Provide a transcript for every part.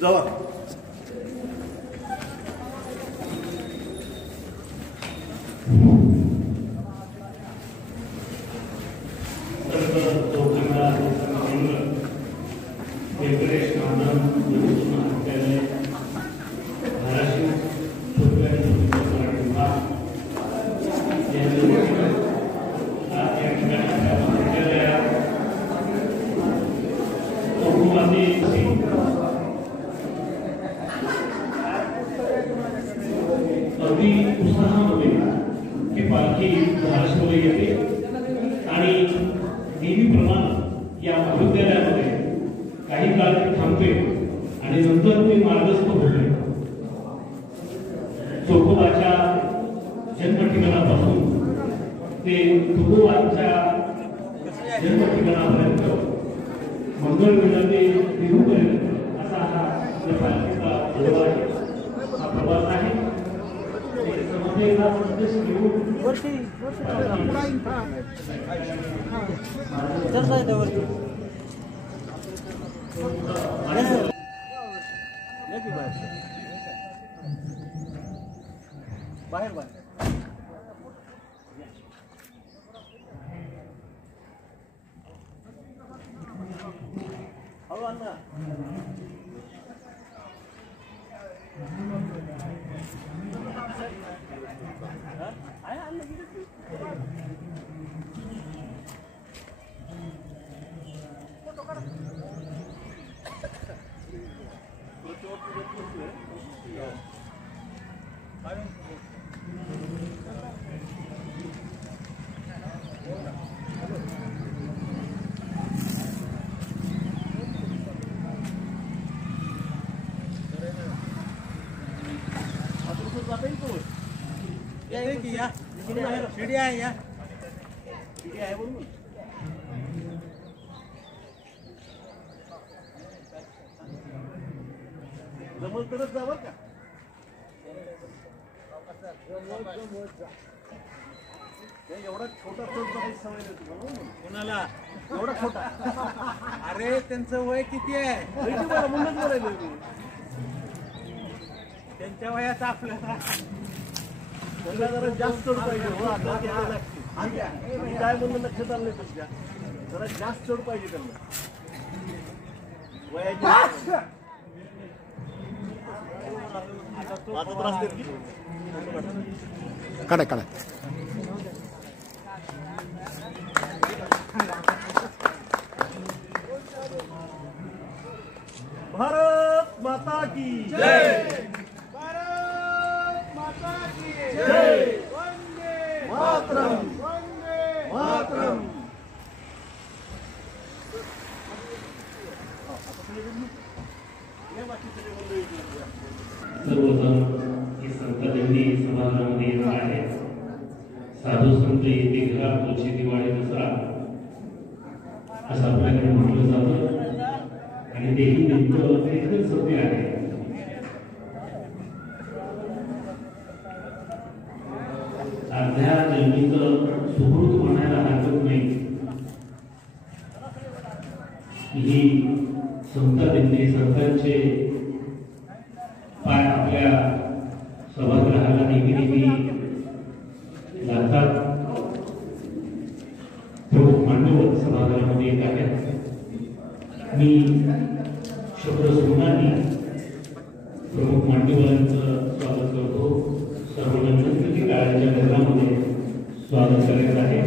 जावा अगदी उत्साहामध्ये ही पालखी महाराष्ट्रामध्ये येते आणि नेहमीप्रमाणे या महाविद्यालयामध्ये काही काळ थांबते आणि नंतर ते मार्गस्थ होते. चोखोबाच्या जन्म ठिकाणापासून ते तुकोबाच्या जन्म ठिकाणापर्यंत मंगळवेढा ते तिरूपर्यंत असा हा पालखीचा प्रवास आहे. हा प्रवास आहे बाहेर बाहेर हळू अण्णा शिडी आहे या शिडी आहे बोलून जमल तरच जा बरं का. एवढा छोटा काही सवय नाही तुम्हाला. कोणाला एवढा छोटा? अरे त्यांचं वय किती आहे म्हणूनच बोलायला त्यांच्या वयाचा आपल्याला त्यांना जरा जास्त चढ पाहिजे. हो आता काय म्हणणं लक्षात आलं नाही तुमच्या. जरा जास्त चढ पाहिजे त्यांना वयाची. आता त्रास देत की काढा काढा. भारत माता की जय. भारत माता की जय. वंदे मातरम. वंदे मातरम. सर्वजण हे संत देवनी समाजामध्ये येणार आहे. साधू संत येते घरा तुझी दिवाळी दसरा अशा प्रकारे म्हटलं जातं आणि तेही नेमकं तेच सत्य आहे. अर्ध्या जन्मीचं सुकृत म्हणायला हरकत नाही. ही संत देवनी संतांचे पाय आपल्या सभागृहाला नेहमी लागतात. प्रमुख मान्यवर सभागृहामध्ये येत आहेत. मी शब्द सुनानी प्रमुख मान्यवरांचं स्वागत करतो. सर्वांना विनंती की काळाच्या गजरामध्ये स्वागत करायचं आहे.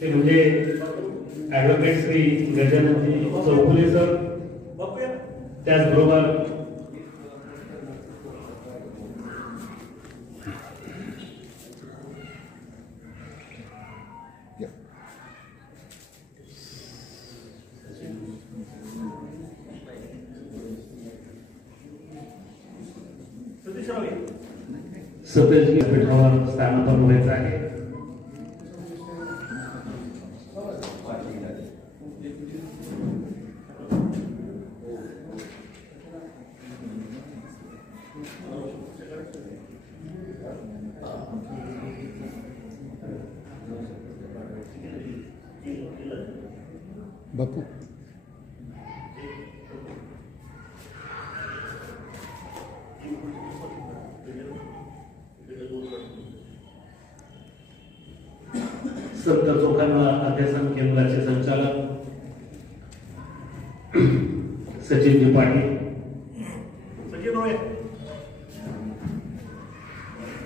ते म्हणजे ॲडव्होकेट श्री गजाननजी चौगुले सर, त्याचबरोबर सतेज पीठावर स्थानापन्न व्हायचं आहे. बापू संत चोखांना अध्यासन केंद्राचे संचालक सचिनजी पाटील,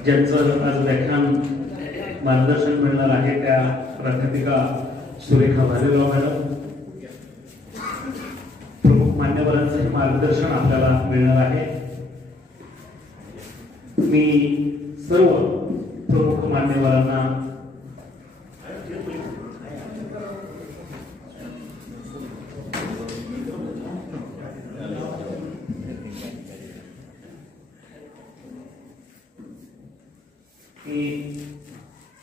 ज्यांचं आज व्याख्यान मार्गदर्शन मिळणार आहे त्या प्राध्यापिका सुरेखा भालेराव मॅडम, प्रमुख मान्यवरांचं मार्गदर्शन आपल्याला मिळणार आहे. मी सर्व प्रमुख मान्यवरांना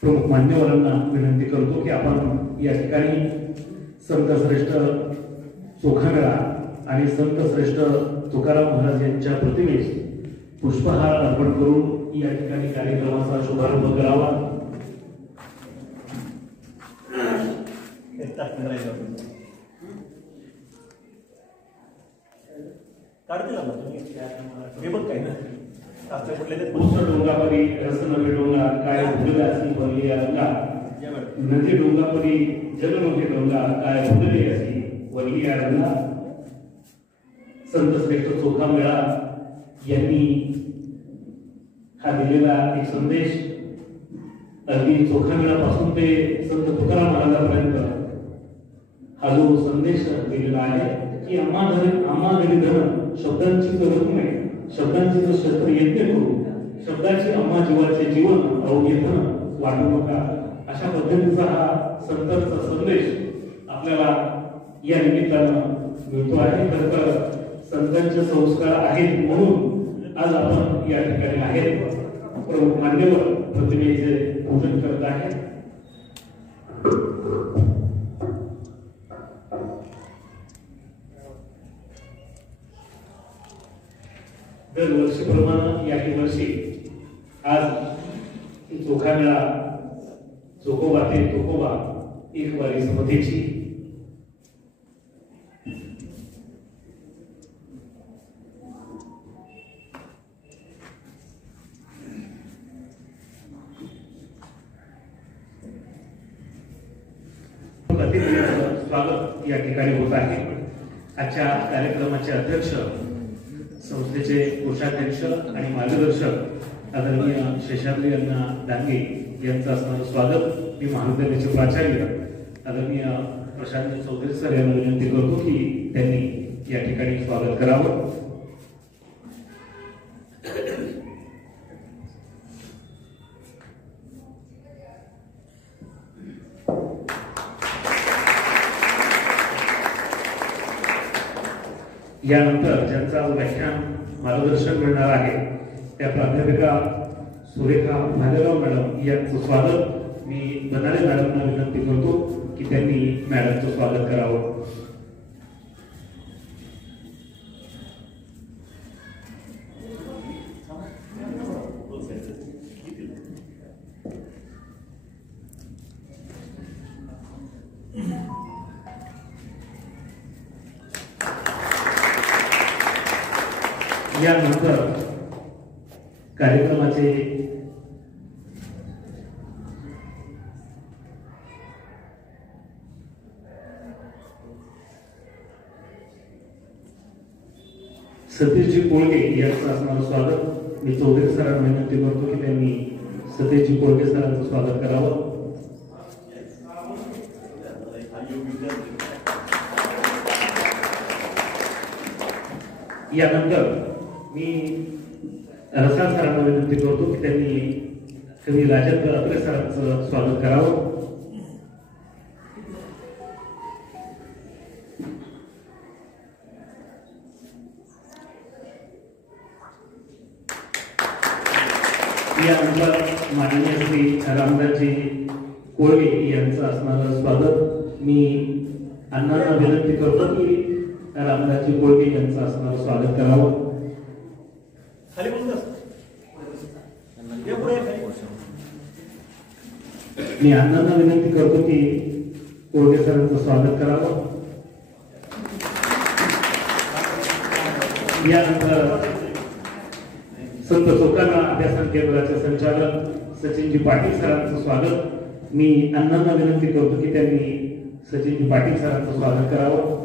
प्रमुख मान्यवरांना विनंती करतो की आपण या ठिकाणी संत श्रेष्ठ चोखामेळा आणि संत श्रेष्ठ तुकाराम महाराज यांच्या प्रतिमेस पुष्पहार अर्पण करून या ठिकाणी कार्यक्रमाचा शुभारंभ करावा. डोंगापरी रसनवे डोंगा काय फुलले असी भरली रंगा, नदी डोंगापरी जगनोखे डोंगा काय फुलले असी वरली रंगा. संत श्रेष्ठ चोखामेळा यांनी हा दिलेला एक संदेश अगदी चोखामेळापासून ते संत तुकाराम महाराजांपर्यंत हा जो संदेश दिलेला आहे की आम्हा घरी धन शब्दांची गरज नाही, शब्दांचे जो शस्त्र यज्ञ करू, शब्दाची आम्हा जीवाचे जीवन अवघे धन वाटू नका, अशा पद्धतीचा हा संतांचा संदेश आपल्याला या निमित्तानं मिळतो आहे. तर संतांचे संस्कार आहेत म्हणून आज आपण या ठिकाणी आहेत. प्रमुख मान्यवर प्रतिमेचे पूजन करत आहेत. दरवर्षीप्रमाणे याही वर्षी आज चोखामेळा चोखोबा ते चोखोबा एक वारी स्मृतीची स्वागत या ठिकाणी होत आहे. आजच्या कार्यक्रमाचे अध्यक्ष, संस्थेचे कोषाध्यक्ष आणि मार्गदर्शक आदरणीय शेषाद्री अण्णा डांगे यांचं असणारं स्वागत मी महाविद्यालयाचे प्राचार्य आदरणीय प्रशांत चौधरी सर यांना विनंती करतो की त्यांनी या ठिकाणी स्वागत करावं. यानंतर ज्यांचा व्याख्यान मार्गदर्शन मिळणार आहे त्या प्राध्यापिका सुरेखा भालेराव मॅडम यांचं स्वागत मी बनारे मॅडमना विनंती करतो की त्यांनी मॅडमचं स्वागत करावं. यानंतर कार्यक्रमाचे सतीशजी कोळगे यांचं असणारं स्वागत मी चौधरी सरांना विनंती करतो की त्यांनी सतीशजी कोळगे सरांचं स्वागत करावं. यानंतर मी रसाळ सरांना विनंती करतो की त्यांनी कवी राजेंद्र अत्रे सरांचं स्वागत करावं. यानंतर माननीय श्री रामदासजी कोळगे यांचं असणारं स्वागत मी अण्णांना विनंती करतो की रामदासजी कोळगे यांचं असणारं स्वागत करावं. मी अण्णांना विनंती करतो की कोळगे सरांचं स्वागत करावं. यानंतर संत चोखामेळा अभ्यासन केंद्राचे संचालक सचिनजी पाटील सरांचं स्वागत मी अण्णांना विनंती करतो की त्यांनी सचिनजी पाटील सरांचं स्वागत करावं.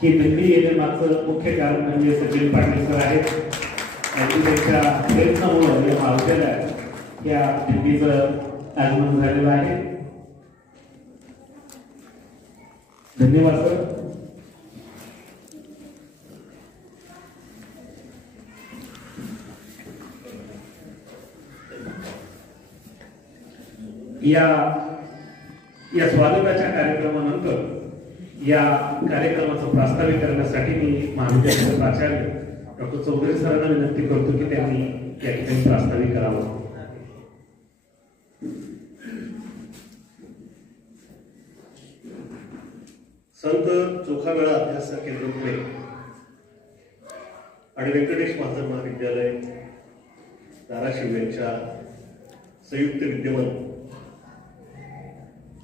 ही दिंडी येण्यामागचं मुख्य कारण म्हणजे सचिन पाटील सर आहेत. त्यांच्या प्रयत्नामुळे या महाविद्यालयात या दिंडीचं आगमन झालेलं आहे. धन्यवाद सर. या स्वागताच्या कार्यक्रमानंतर या कार्यक्रमाचं प्रास्ताविक करण्यासाठी मी महाविद्यालयाचे प्राचार्य डॉक्टर चौधरी सरांना विनंती करतो की त्यांनी या ठिकाणी प्रास्ताविक करावं. संत चोखामेळा अभ्यास केंद्र पुणे आणि व्यंकटेश महाजन महाविद्यालय धाराशिव यांच्या संयुक्त विद्यमान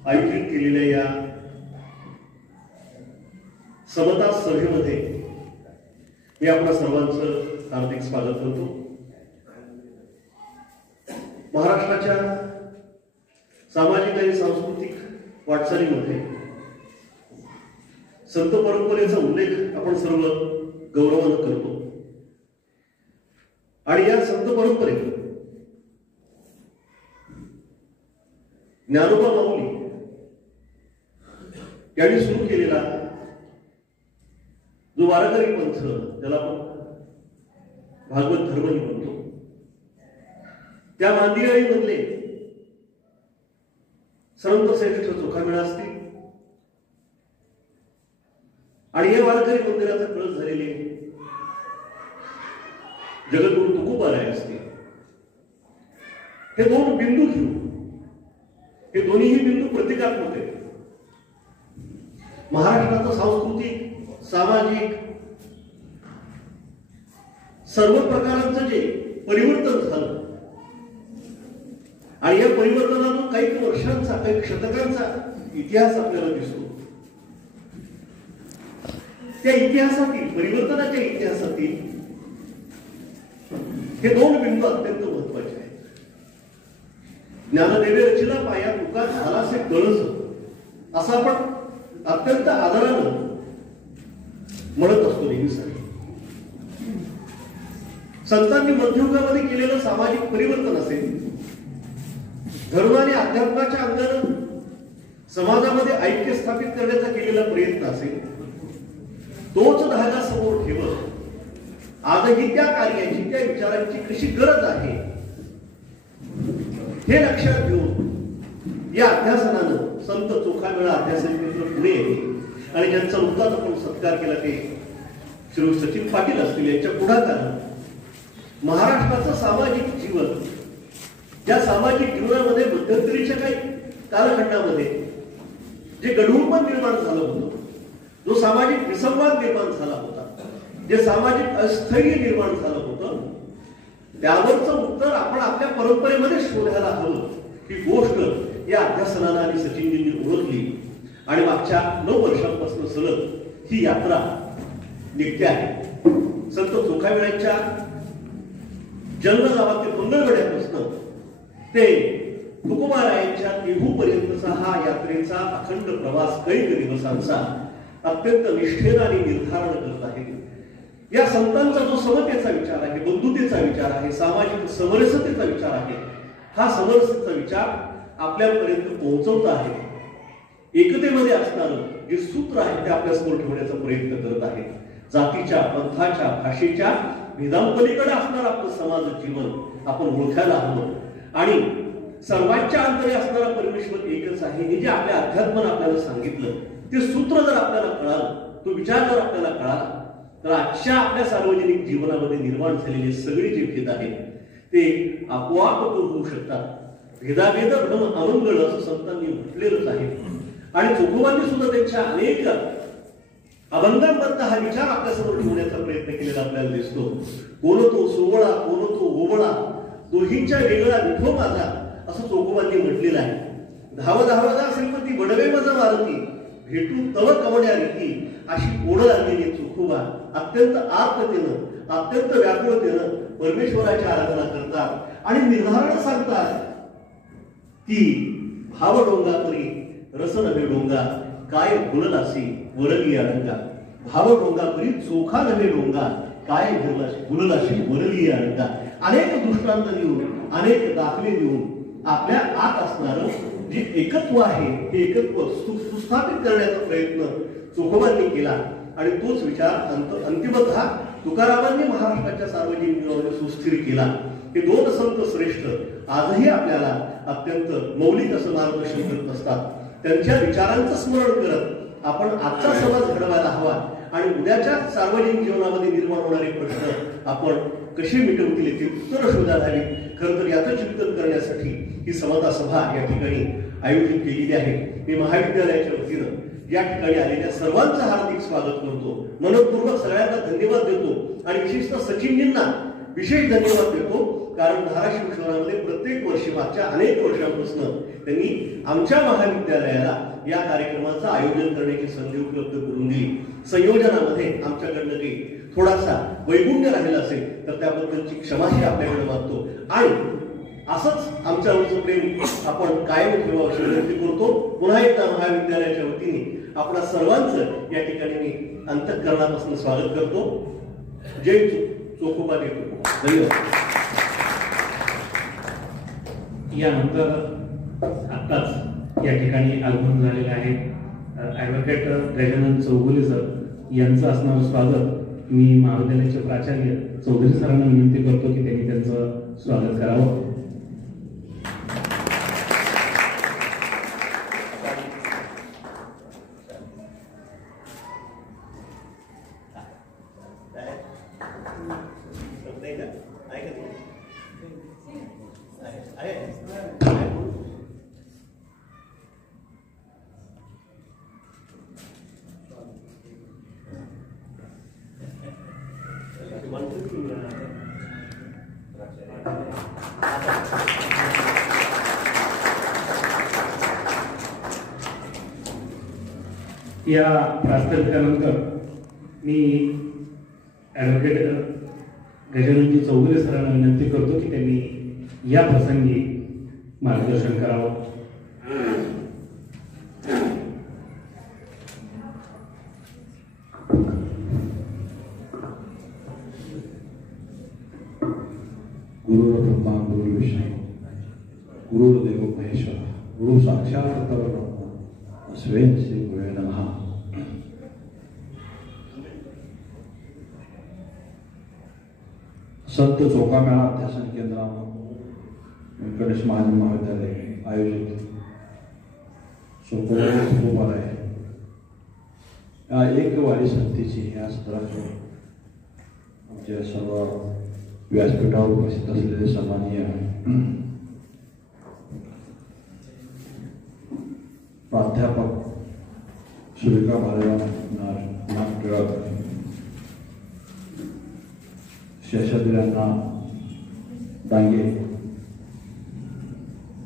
आयोजित केलेल्या या समता सभेमध्ये मी आपल्या सर्वांचं हार्दिक स्वागत करतो. महाराष्ट्राच्या सामाजिक आणि सांस्कृतिक वाटचालीमध्ये संत परंपरेचा उल्लेख आपण सर्व गौरवानं करतो आणि या संत परंपरेत ज्ञानोबा माऊली यांनी सुरू केलेला जो वारकरी पंथ त्याला आपण भागवत धर्मही म्हणतो, त्या मांदियाळीमधले संत श्रेष्ठ चोखामेळा असतील आणि या वारकरी मंदिराचा कळस झालेले जगद्गुरु तुकोबाराय असतील. हे दोन बिंदू घेऊन हे दोन्हीही बिंदू प्रतिकात्मक आहेत. महाराष्ट्राचं सांस्कृतिक सामाजिक सर्व प्रकारांचं जे परिवर्तन झालं आणि या परिवर्तनातून काही वर्षांचा काही शतकांचा इतिहास आपल्याला दिसतो. त्या इतिहासातील परिवर्तनाच्या इतिहासातील हे दोन बिंदू अत्यंत महत्वाचे आहेत. ज्ञानदेवे रचिला पाया तुका झालासे कळस असं आपण अत्यंत आदरानं म्हणत असतो नेहमीसाठी. संतांनी मध्ययुगामध्ये केलेलं सामाजिक परिवर्तन असेल, धर्म आणि अध्यात्माच्या अंगानं समाजामध्ये ऐक्य स्थापित करण्याचा केलेला प्रयत्न असेल, तोच धागा समोर ठेवत आजही त्या कार्याची त्या विचारांची कशी गरज आहे हे लक्षात घेऊन या अध्यासनानं संत चोखामेळा अध्यासन केंद्र पुणे आणि ज्यांचा नुकताच आपण सत्कार केला ते श्री सचिन पाटील असतील यांच्या पुढाकारानं महाराष्ट्राचं सामाजिक जीवन, त्या सामाजिक जीवनामध्ये मध्यंतरीच्या काही कालखंडामध्ये जे गढूळपण निर्माण झालं होतं, जो सामाजिक विसंवाद निर्माण झाला होता, जे सामाजिक अस्थैर्य निर्माण झालं होतं त्यावरचं उत्तर आपण आपल्या परंपरेमध्ये शोधायला हवं. ही गोष्ट या अध्यासनानं आणि सचिनजींनी ओळखली आणि मागच्या 9 वर्षांपासून सलग ही यात्रा निघते आहे. संत चोखामेळ्यांच्या जन्मगावातील मंगळवेढ्यापासून ते तुकोबारायांच्या देहू पर्यंतचा हा यात्रेचा अखंड प्रवास कैक दिवसांचा अत्यंत निष्ठेनं आणि निर्धारण करत आहे. या संतांचा जो समतेचा विचार आहे, बंधुतेचा विचार आहे, सामाजिक समरसतेचा विचार आहे, हा समरसतेचा विचार आपल्यापर्यंत पोहोचवत आहे. एकतेमध्ये असणारं जे सूत्र आहे ते आपल्यासमोर ठेवण्याचा प्रयत्न करत आहे. जातीच्या, पंथाच्या, भाषेच्या भेदांपलीकडे असणारं आपलं समाज जीवन आपण ओळखायला हवं आणि सर्वांच्या अंतरी असणारा परमेश्वर एकच आहे हे जे आपल्या अध्यात्मानं आपल्याला सांगितलं ते सूत्र जर आपल्याला कळालं, तो विचार जर आपल्याला कळाला, तर आजच्या आपल्या सार्वजनिक जीवनामध्ये निर्माण झालेले सगळे जे भेद आहेत ते आपोआप दूर होऊ शकतात. भेदाभेद भ्रम अमंगळ असं संतांनी म्हटलेलंच आहे. आणि चोखोबांनी सुद्धा त्यांच्या अनेक अभंगांबद्दल हा विचार आपल्यासमोर ठेवण्याचा प्रयत्न केलेला आपल्याला दिसतो. कोण तो सोवळा, कोण तो ओवळा, दोहींच्या वेगळा विठो माझा, असं चोखोबांनी म्हटलेलं आहे. धाव धावदा श्रीपती वडवे मज मारुती, भेटू तव कवड्या रीती, अशी ओढ लागलेली चोखोबा अत्यंत आर्ततेनं, अत्यंत व्याकुळतेनं परमेश्वराची आराधना करतात आणि निर्धारण सांगतात की भाव डोंगा परी रस नव्हे डोंगा, काय फुललासी वरली अडंगा. भाव डोंगा परी चोखा नव्हे डोंगा, काय फुललाशी वरली अडंगा. अनेक दृष्टांत देऊन, अनेक दाखले देऊन आपल्या आत असणारं जे एकत्व आहे ते एकत्व सुस्थापित करण्याचा प्रयत्न चोखोबांनी केला आणि तोच विचार अंतिमतः तुकारामांनी महाराष्ट्राच्या सार्वजनिक जीवनामध्ये सुस्थिर केला. हे 2 संत श्रेष्ठ आजही आपल्याला अत्यंत मौलिक असं मार्गदर्शन करत असतात. त्यांच्या विचारांचं स्मरण करत आपण आजचा समाज घडवायला हवा आणि उद्याच्या सार्वजनिक जीवनामध्ये निर्माण होणारे प्रश्न आपण कसे मिटवतील याची उत्तर शोधायला हवी. खरं तर याचं चिंतन करण्यासाठी ही समता सभा या ठिकाणी आयोजित केलेली आहे. मी महाविद्यालयाच्या वतीनं या ठिकाणी आलेल्या सर्वांचं हार्दिक स्वागत करतो, मनपूर्वक सगळ्यांना धन्यवाद देतो आणि विशेषतः सचिनजींना विशेष धन्यवाद देतो. कारण धाराशिव शहरामध्ये प्रत्येक वर्षी मागच्या अनेक वर्षांपासून त्यांनी आमच्या महाविद्यालयाला या कार्यक्रमाचं आयोजन करण्याची संधी उपलब्ध करून दिली. संयोजनामध्ये आमच्याकडनं काही थोडासा वैगुण्य राहिला असेल तर त्याबद्दलची क्षमाही आपल्याकडे मागतो आणि असंच आमच्यावरचं प्रेम आपण कायम ठेवावं अशी विनंती करतो. पुन्हा एकदा महाविद्यालयाच्या वतीने आपणा सर्वांचं या ठिकाणी मी अंतःकरणापासून स्वागत करतो. जय चोखोबा देतो. धन्यवाद. यानंतर आत्ताच या ठिकाणी आगमन झालेले आहे ॲडव्होकेट गजानन चौगुले सर यांचं असणारं स्वागत मी महाविद्यालयाचे प्राचार्य चौधरी सरांना विनंती करतो की त्यांनी त्यांचं स्वागत करावं. या प्रास्ताविकानंतर मी ॲडव्होकेट गजाननजी चौगुले सरांना विनंती करतो की त्यांनी या प्रसंगी मार्गदर्शन करावं. गुरुर्ब्रह्मा गुरुर्विष्णू गुरुर्देवो महेश्वर गुरु साक्षात परब्रह्म स्वयं श्री गुरुवे नमः. संत चोखामेळा अध्यासन केंद्रानं व्यंकटेश महाजन महाविद्यालय आयोजित चोखोबा आहे या एकवारी संस्थेची या सत्रात आमच्या सर्व व्यासपीठावर उपस्थित असलेले सन्माननीय प्राध्यापक, สุริกา महादेव नाथ टिळक, शेषाद्रींना डांगे,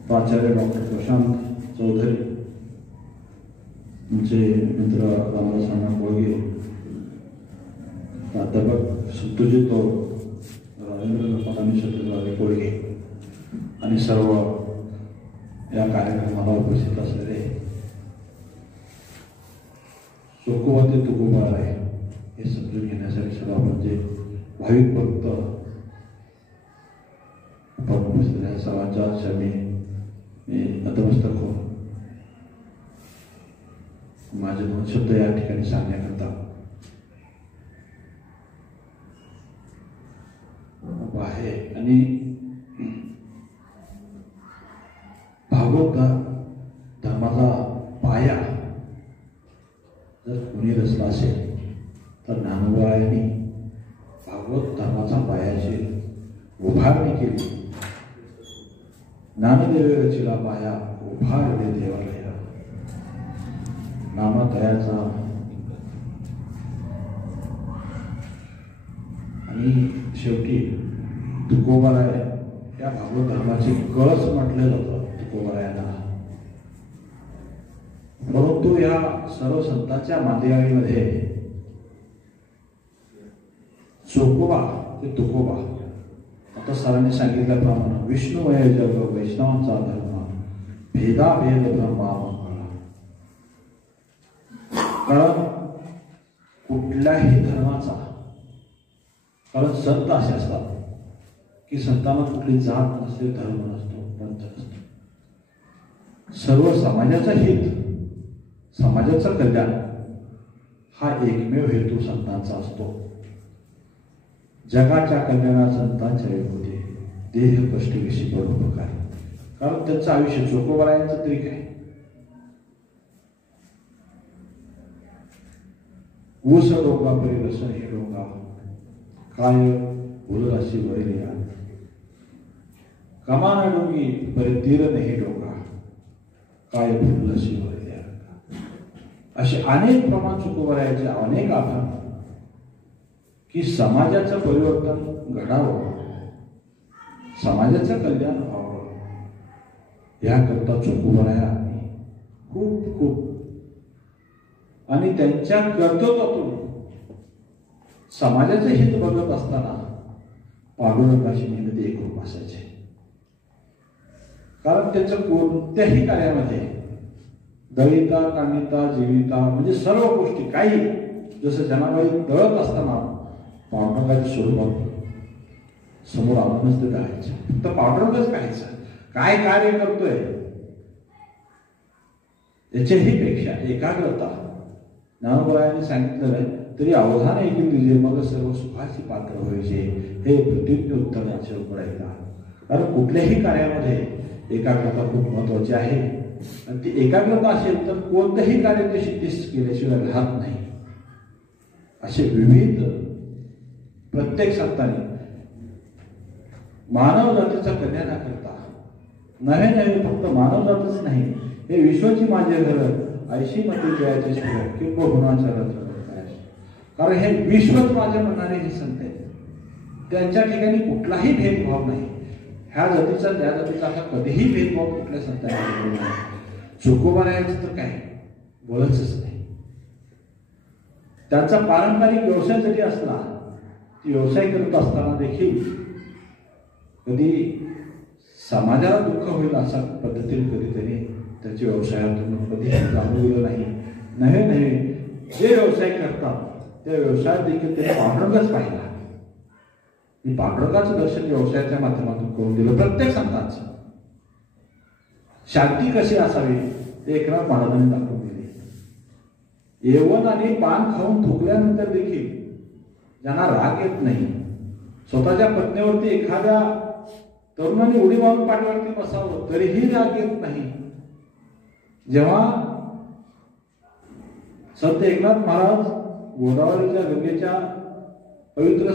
प्राचार्य डॉक्टर प्रशांत चौधरी, आमचे मित्र रामदासांना कोळगे, प्राध्यापक सत्यजित राजेंद्र फडणवीस सत्यजित कोळगे आणि सर्व या कार्यक्रमाला उपस्थित असलेले चोकोबा ते तुकोबा आहे हे समजून घेण्यासाठी सर्व म्हणजे भाविक भक्त उपस्थित सर्वांच्या शमी मी नतमस्तक होऊन माझे 2 शब्द या ठिकाणी सांगण्याकरता आहे. आणि भागवत धर्माचा पाया जर कोणी रचला असेल तर ज्ञानोबाळ्यांनी भागवत धर्माचा पायाची उभारणी केली. ज्ञानदेवे रचिला पाया उभारले देवालया, नामदयाचा. आणि शेवटी तुकोबाराय या भागवत धर्माचे कळस म्हटलं जातं तुकोबारायांना. परंतु या सर्व संतांच्या मांदियाळीमध्ये चोकोबा ते तुकोबा, आता सरांनी सांगितल्याप्रमाणे विष्णुमय जग वैष्णवांचा धर्म भेदाभेद ब्रह्मा मंगळा. कारण कुठल्याही धर्माचा, कारण संत असे असतात की संतांना कुठली जात नसते, धर्म नसतो, पंथ नसतो. सर्व समाजाचं हित, समाजाचं कल्याण हा एकमेव हेतू संतांचा असतो. जगाच्या कल्याणात संतांच्या होते देह कष्टविषयी परोपकार. कारण त्यांचं आयुष्य चोकोबारायांचं तरी काय, ऊस डोंगा परी रसन हे डोंगा काय भूल अशी वैरिया, कमान डोंगी परी तीर नाही डोंगा काय भूल अशी वैरिया. असे अनेक प्रमाण चोकोबारायांचे अनेक आभार की समाजाचं परिवर्तन घडावं, समाजाचं कल्याण व्हावं, याकरता चोकोबारायांनी खूप खूप आणि त्यांच्या कर्तृत्वातून समाजाचं हित बघत असताना पांडुरंगाची मेहनत एकरूप असायची. कारण त्याचं कोणत्याही कार्यामध्ये दळिता, कांडिता, जीविता म्हणजे सर्व गोष्टी काही जसं जनाबाई दळत असताना पांडुरंगाच्या स्वरूपात समोर आणूनच ते जायचं. फक्त पांडुरंगच पाहायचं काय कार्य करतोय याच्याही पेक्षा एकाग्रता. ज्ञानोबारायांनी सांगितलेलं आहे तरी अवधान ऐकून दिले मग सर्व सुखाची पात्र व्हायचे हे प्रतिज्ञ उत्तराचे उघडायला. कारण कुठल्याही कार्यामध्ये एकाग्रता खूप महत्वाची आहे आणि ती एकाग्रता असेल तर कोणतंही कार्य ते सिद्धीस केल्याशिवाय राहत नाही. असे विविध प्रत्येक संतांनी मानव जातीचा कल्याणाकरता नव्हे नव्हे फक्त मानव जातच नाही हे विश्वाची माझे घर ऐशी मते जयाचे शिवर किंवा गुणाचा रथ. कारण हे विश्वच माझे म्हणणारे हे संत आहेत. त्यांच्या ठिकाणी कुठलाही भेदभाव नाही. ह्या जातीचा त्या जातीचा असा कधीही भेदभाव कुठल्या संतांनी नाही. चोकोबारायांचं तर काय बोलायचंच नाही. त्यांचा पारंपरिक व्यवसाय जरी असला व्यवसाय करत असताना देखील कधी समाजाला दुःख होईल अशा पद्धतीने कधीतरी त्याच्या व्यवसायातून कधीही जाणवलेलं नाही. नव्हे नव्हे जे व्यवसाय करतात त्या व्यवसायात देखील त्याने पांडुरंगच पाहिला. मी पांडुरंगाचं दर्शन व्यवसायाच्या माध्यमातून करून दिलं. प्रत्येक संतांचं शांती कशी असावी ते एकनाथ महाराजांनी दाखवून दिले. येवण आणि पान खाऊन थुकल्यानंतर देखील ज्यांना राग येत नाही, स्वतःच्या पत्नीवरती एखाद्या तरुणाने उडी मारून पाठीवरती बसावं तरीही राग येत नाही. जेव्हा संत एकनाथ महाराज गोदावरीच्या गंगेच्या पवित्र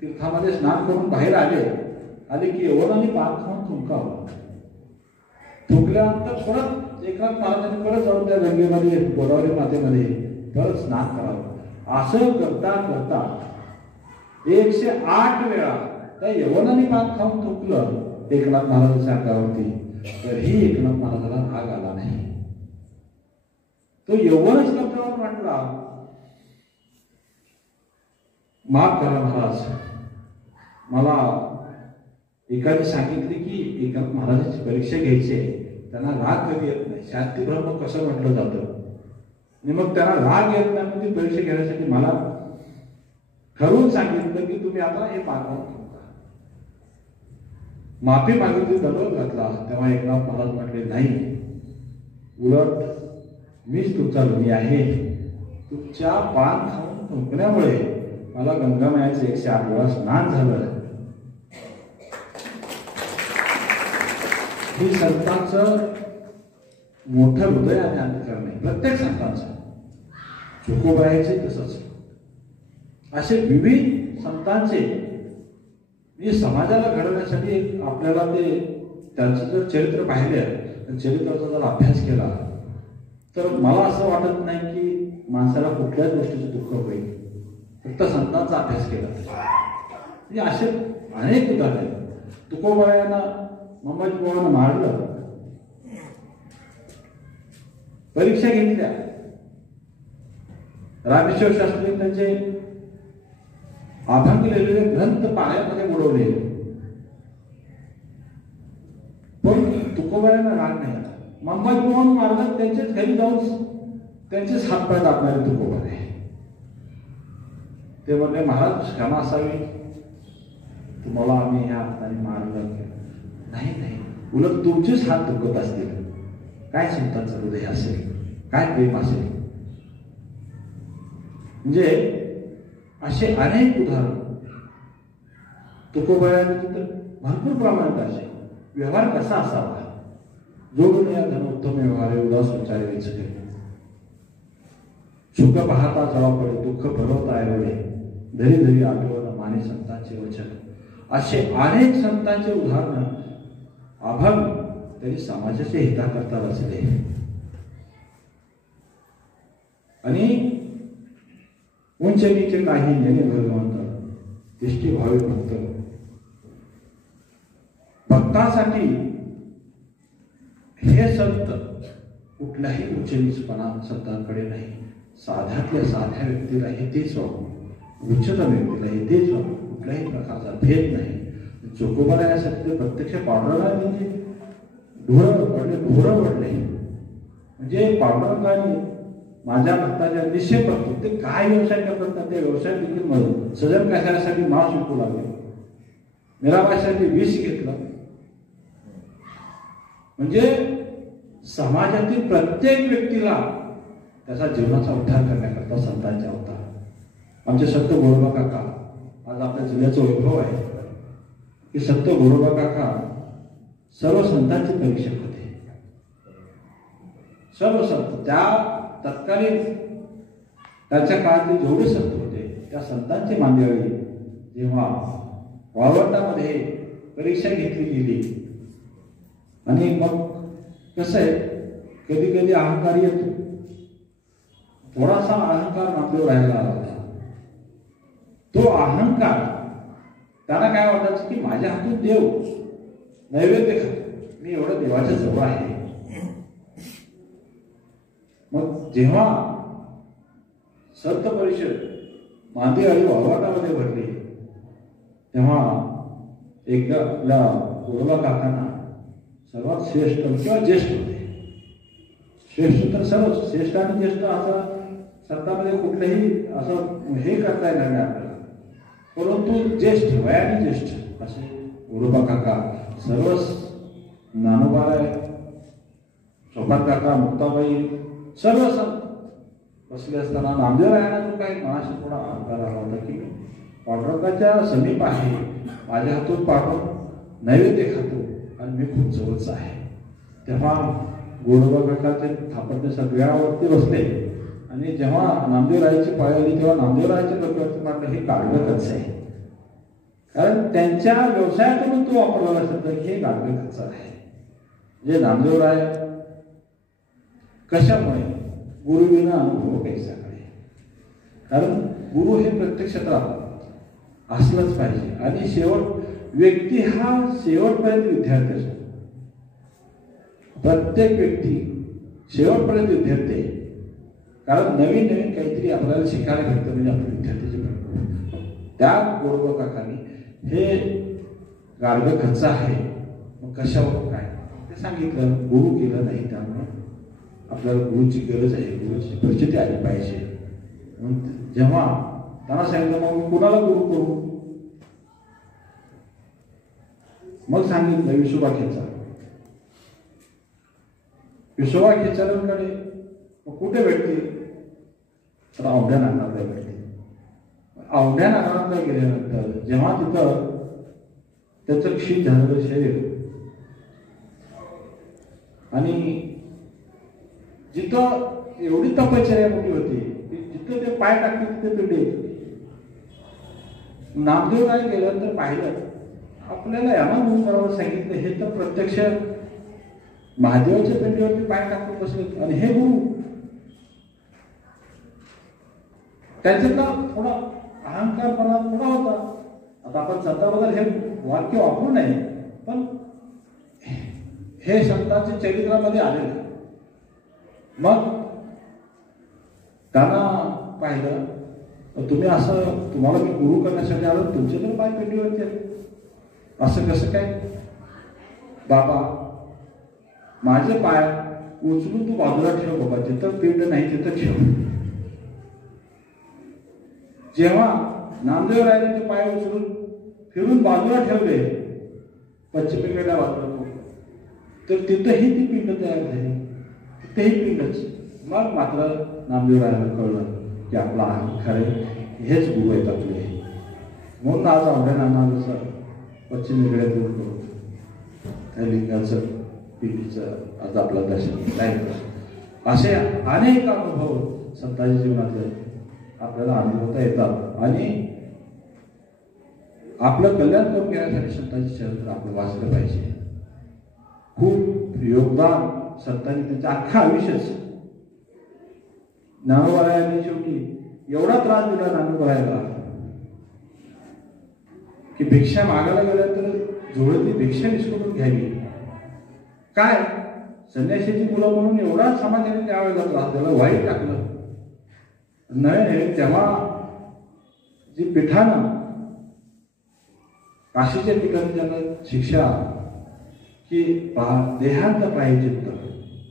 तीर्थामध्ये स्नान करून बाहेर आले की यवन आणि पान खाऊन थुंकावं. थुंकल्यानंतर परत एकनाथ महाराजांनी परत जाऊन त्या गंगेमध्ये गोदावरी मातेमध्ये परत स्नान करावं. असं करता करता 108 वेळा त्या यवनाने पान खाऊन थुकलं एकनाथ महाराजांच्या अंगावरती, तरीही एकनाथ महाराजाला राग आला नाही. तो यवनच कपड्यावर म्हटला, माफ करा महाराज, मला एकाने सांगितले की एका महाराजांची परीक्षा घ्यायची आहे, त्यांना राग कधी येत नाही, शांती ब्रह्म कसं म्हटलं जातं, आणि मग त्यांना राग येत नाही म्हणून ती परीक्षा घेण्यासाठी मला ठरवून सांगितलं की तुम्ही आता हे पाठवा. माफी मागितली, दंडवत घातला. तेव्हा एकनाथ महाराज म्हटले, नाही, उलट मीच तुमचा ऋणी आहे. तुमच्या पान खाऊन थुंकण्यामुळे मला गंगामायाचं 108 वेळा स्नान झालं. हे संतांचं मोठं हृदय आणि अंतःकरण आहे, प्रत्येक संतांचं. तुकोबारायचे तसंच. असे विविध संतांचे म्हणजे समाजाला घडवण्यासाठी आपल्याला ते त्यांचं जर चरित्र पाहिलं, चरित्राचा जर अभ्यास केला, तर मला असं वाटत नाही की माणसाला कुठल्याच गोष्टीचं दुःख होईल, फक्त संतांचा अभ्यास केला. म्हणजे असे अनेक उदाहरण आहेत. तुकोबारायांना मंबाजी बुवांना मारलं, परीक्षा घेतल्या, रामेश्वर शास्त्री त्यांचे अभंग लिहिलेले ग्रंथ पाण्यामध्ये बुडवले, पण तुकोबारायांना राग नाही आला. मंबाजी बुवांना मारलं, त्यांच्याच घरी जाऊन त्यांचेच हातपाय दाबणारे तुकोबारे. ते म्हणले, महाराज क्षमा असावी, तुम्हाला आम्ही ह्या हाताने मारलं. नाही नाही, उलट तुमचेच हात दुखत असतील. काय संतांचं हृदय असेल, काय प्रेम असेल. म्हणजे असे अनेक उदाहरण तुकोबारायांनी तिथं भरपूर प्रमाणात असे. व्यवहार कसा असावा, जोडून या धन उत्तम व्यवहार उदास उच्चारे वेचके, सुख पाहता जळा पडे, दुःख भरवता ऐवळे, धरी धरी आठवण माने संतांचे वचन. असे अनेक संतांचे उदाहरण अभंग त्यांनी समाजाच्या हिताकरता रचले. आणि उंच नीचे काही नेणे भगवंत, तिष्ठी भावे भक्त. भक्तासाठी हे संत कुठल्याही उच्च नीचपणा संतांकडे नाही. साध्यातल्या साध्या व्यक्तीला हे तेच व्हावं, उच्चतम व्यक्तीला हे तेच व्हावं, कुठल्याही प्रकारचा भेद नाही. चोकोबारायासाठी ते प्रत्यक्ष पांडुरंगा त्यांचे ढोरं वडले. म्हणजे पांडुरंगाने माझ्या भक्ताच्या निश्चय करतो, ते काय व्यवसाय करतात त्या व्यवसाय देखील मदत. सजन कशासाठी मांस विकू लागले, निराबासाठी विष घेतलं. म्हणजे समाजातील प्रत्येक व्यक्तीला त्याचा जीवनाचा उद्धार करण्याकरता संतांचा अवतार. आमचे संत गोरोबा काका, आज आपल्या जिल्ह्याचं वैभव आहे की संत गोरोबा काका सर्व संतांचे परीक्षक होते. सर्व संत त्या तत्कालीन त्यांच्या काळातले जेवढे संत होते त्या संतांची मांदियाळी जेव्हा वाळवंटामध्ये परीक्षा घेतली गेली. आणि मग कसं आहे, कधी कधी अहंकार येतो. थोडासा अहंकार नामदेव राहायला आला होता. तो अहंकार त्यांना काय वाटायचं की माझ्या हातून देव नैवेद्य खातो, मी एवढं देवाच्या जवळ आहे. मग जेव्हा संत परिषद मांदी आणि वाळवंटामध्ये भरली, तेव्हा एकदा आपल्या गोरोबा काकांना सर्वात श्रेष्ठ किंवा ज्येष्ठ होते. श्रेष्ठ तर सर्व श्रेष्ठ आणि ज्येष्ठ असं संतांमध्ये कुठलंही असं हे करता येणार नाही आपल्याला, परंतु ज्येष्ठ वयाने ज्येष्ठ असे गोरोबा काका सर्वच ज्ञानोबाराय, सोपान काका, मुक्ताबाई सर्व संत बसले असताना नामदेवरायांना जो काही मनाशी थोडा अहंकार आला होता की पांडुरंगाच्या समीप आहे, माझ्या हातून पाठवून नैवेद्य खातो आणि मी खूप जवळच आहे. तेव्हा गोरोबा काका ते थापटणे सगळ्यावरती बसले. आणि जेव्हा नामदेवरायाची पाळी आली तेव्हा नामदेवरायाच्या डोक्यावरती मारलं हे गाडगं खर्च आहे. कारण त्यांच्या व्यवसायातून तो वापरलेला शब्द हे गाडगं खर्च आहे. म्हणजे नामदेवराय कशामुळे गुरुविना अनुभव कैसा कडे. कारण गुरु हे प्रत्येक क्षेत्रात असलंच पाहिजे. आणि व्यक्ती हा शेवटपर्यंत विद्यार्थी असतो. प्रत्येक व्यक्ती शेवटपर्यंत विद्यार्थी आहे. कारण नवीन नवीन काहीतरी आपल्याला शिकायला भेटतं म्हणजे आपण विद्यार्थीचे भेटतो. त्या गोडबा काकांनी हे गाडगं खर्च आहे मग कशावर काय ते सांगितलं. गुरु केलं नाही त्यामुळे आपल्याला गुरुची गरज आहे, गुरुची परिस्थिती आली पाहिजे. म्हणून जेव्हा त्यांना सांगितलं मग मी कुणाला गुरु करू, मग सांगितलं विसोबा खेचा. विसोबा खेचारांकडे मग कुठे भेटते तर औंढ्या नागनाथला भेटते. औंढ्या नागनाथला गेल्यानंतर जेव्हा तिथं त्याचं क्षीण झालेलं शरीर आणि जिथं एवढी तपश्चर्या मोठी होती की जिथं ते पाय टाकले तिथे पिंड येत होती. नामदेव राय गेल्यानंतर पाहिलं आपल्याला याला म्हणून करावं सांगितलं हे तर प्रत्यक्ष महादेवाच्या पिंडीवरती पाय टाकून बसले आणि हे गुरु. त्यांच्यातला थोडा अहंकारपणा थोडा होता. आता आपण संताबद्दल हे वाक्य वापरू नये पण हे संतांच्या चरित्रामध्ये आलेलं. मग त्यांना पाहिलं तुम्ही असं तुम्हाला मी गुरु करण्यासाठी आलो तुमचे तर पाय पिंडीवरती असं कसं काय. बाबा माझे पाय उचलून तू बाजूला ठेव बाबा, जिथं पिंड नाही तिथं ठेव. जेव्हा नामदेव रायने ते पाय उचलून फिरून बाजूला ठेवले पश्चिमेकडल्या बाजूला तर तिथंही ती पिंड तयार झाली. तिथेही पिंडच. मग मात्र नामदेव रायाला कळलं की आपला खरे हेच गुरु आहेत आपले. म्हणून आज औंढ्या नागनाथाचं पश्चिमेकडे दूर करू त्या लिंगाचं पिंडीचं आज आपलं दर्शन नाही. असे अनेक अनुभव संतांच्या जीवनातले आपल्याला अनुभवता येतात आणि आपलं कल्याण करून घेण्यासाठी संतांचे चरित्र आपलं वाचलं पाहिजे. खूप योगदान संतांनी त्यांचं अख्खं आयुष्यच. ज्ञानोबारायांनी शेवटी एवढा त्रास दिला ज्ञानोबारायाला की भिक्षा मागायला गेल्यानंतर जोडती भिक्षा विसरून घ्यावी. काय संन्यासीची मुलं म्हणून एवढा समाजाने त्यावेळेला त्रास दिला, वाईट टाकलं. नव्हे तेव्हा जी पिठानं काशीच्या ठिकाणी त्यांना शिक्षा की देहांत प्रायचित्त.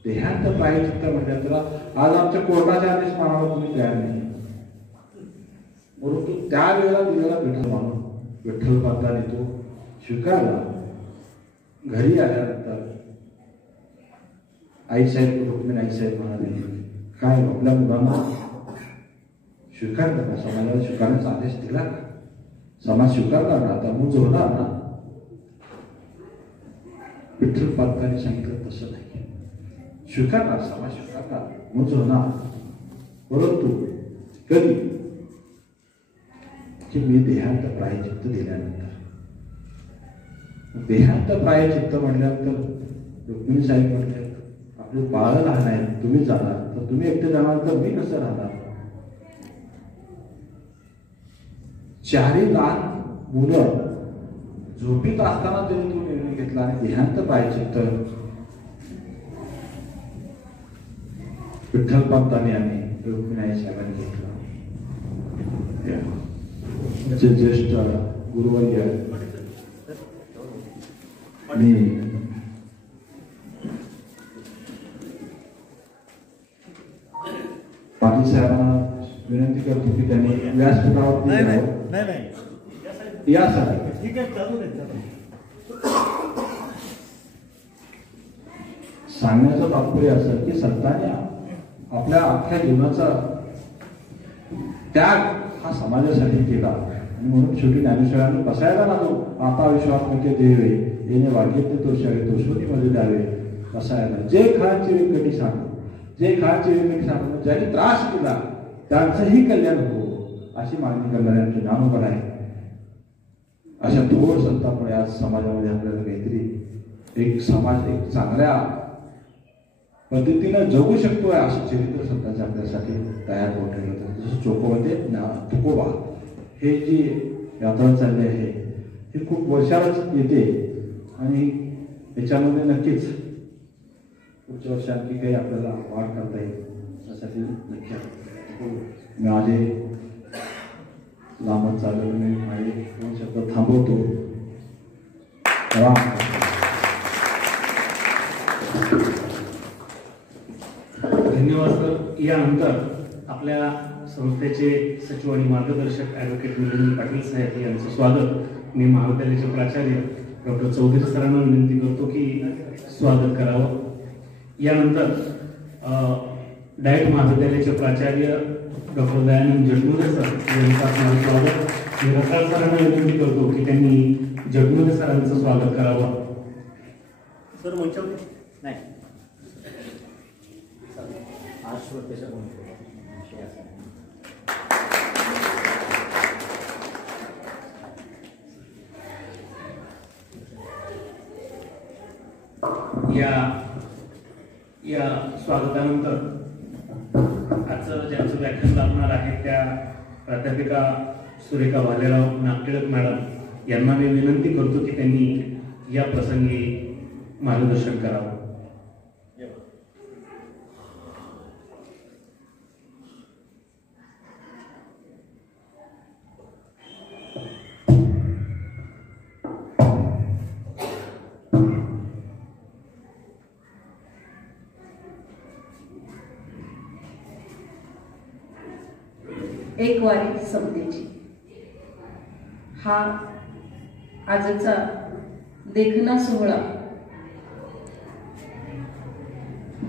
देहांत प्रायचित्त म्हणजे तर आज आमच्या कोर्टाच्या आदेश मानाला तुम्ही तयार नाही. परंतु त्यावेळेला दिलेला विठ्ठल मानून विठ्ठल पात्राने तो स्वीकारला. घरी आल्यानंतर आईसाहेब रुक्मिणी आईसाहेब म्हणाले काय आपल्या मुलांना स्वीकारलं का, समाजाला स्वीकारण्याचा आदेश दिला का, समाज स्वीकारला ना, आता मूज होणार ना. विठ्ठल पात्राने सांगितलं तसं नाही, स्वीकारणार, समाज स्वीकारणार, मूज होणार. परंतु कधी की मी देहांत प्रायचित्त दिल्यानंतर. देहांत प्रायचित्त म्हटल्यानंतर रुक्मिणी साहेब म्हटले आपले बाळ लहान आहे, तुम्ही जाणार तर तुम्ही एकटे जाणार तर मी कसं राहणार. 4 लहान मुलं झोपीत असताना तरी तो निर्णय घेतला आणि देहांत प्रायचित्त विठ्ठल पंतांनी आणि रुक्मिणी साहेबांनी घेतला. ज्येष्ठ गुरुवर्य मी पाटील साहेबांना विनंती करतो की त्यांनी व्यासपीठावरती यासाठी सांगण्याचं तात्पर्य असं की संतांनी आपल्या अख्ख्या जीवनाचा त्याग हा समाजासाठी केला आणि म्हणून शेवटी ज्ञानेश्वरांनी बसायला लागलो. आता विश्वात्मके देवे येणे वाग्यते तो शाळे तो शोधीमध्ये द्यावे बसायला. जे खळांची व्यक्ती सांगतो, जे खळांची व्यक्ती सांगतो, ज्यांनी त्रास केला त्यांचंही कल्याण हो अशी मागणी करणारे आमचे ज्ञानोबा आहे. अशा थोर संतांमुळे आज समाजामध्ये आपल्याला काहीतरी एक समाज एक चांगल्या पद्धतीनं जगू शकतोय असं चरित्र संतांचं आपल्यासाठी तयार करून ठेवलं होतं. जसं चोकोमध्ये तुकोबा हे जी यात्रा चालली आहे ही खूप वर्षालाच येते आणि याच्यामध्ये नक्कीच पुढच्या वर्षी आणखी काही आपल्याला वाढ करता येईल यासाठी नक्की माझे लांबच चाललेलं मी माझे 2 शब्द थांबवतो. धन्यवाद सर. यानंतर आपल्या संस्थेचे सचिव आणि मार्गदर्शक ॲडव्होकेट मिलिंद पाटील साहेब यांचं स्वागत मी महाविद्यालयाचे प्राचार्य डॉक्टर चौधरी सरांना विनंती करतो की स्वागत करावं. यानंतर डायट महाविद्यालयाचे प्राचार्य डॉक्टर दयानंद जटनुरे सर यांचं आपलं स्वागत. मी रसाळ सरांना विनंती करतो की त्यांनी जटनुरे सरांचं स्वागत करावं. सर मंचावर नाही या स्वागतानंतर आजचं ज्यांचं व्याख्यान लागणार आहे त्या प्राध्यापिका सुरेखा भालेराव नागटिळक मॅडम यांना मी विनंती करतो की त्यांनी या प्रसंगी मार्गदर्शन करावं. एक वारी समतेची हा आजचा देखना सोहळा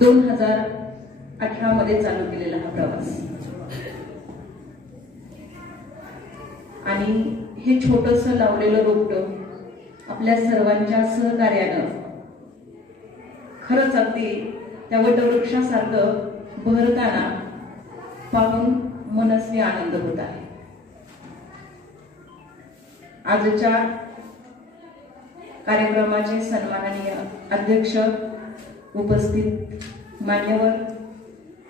2018 मध्ये चालू केलेला हा प्रवास आणि हे छोटंसं लावलेलं रोपटं आपल्या सर्वांच्या सहकार्यानं खरंच अगदी त्या वटवृक्षासारखं बहरताना पाहून मनस्वी आनंद होत आहे. आजच्या कार्यक्रमाचे सन्माननीय अध्यक्ष, उपस्थित मान्यवर,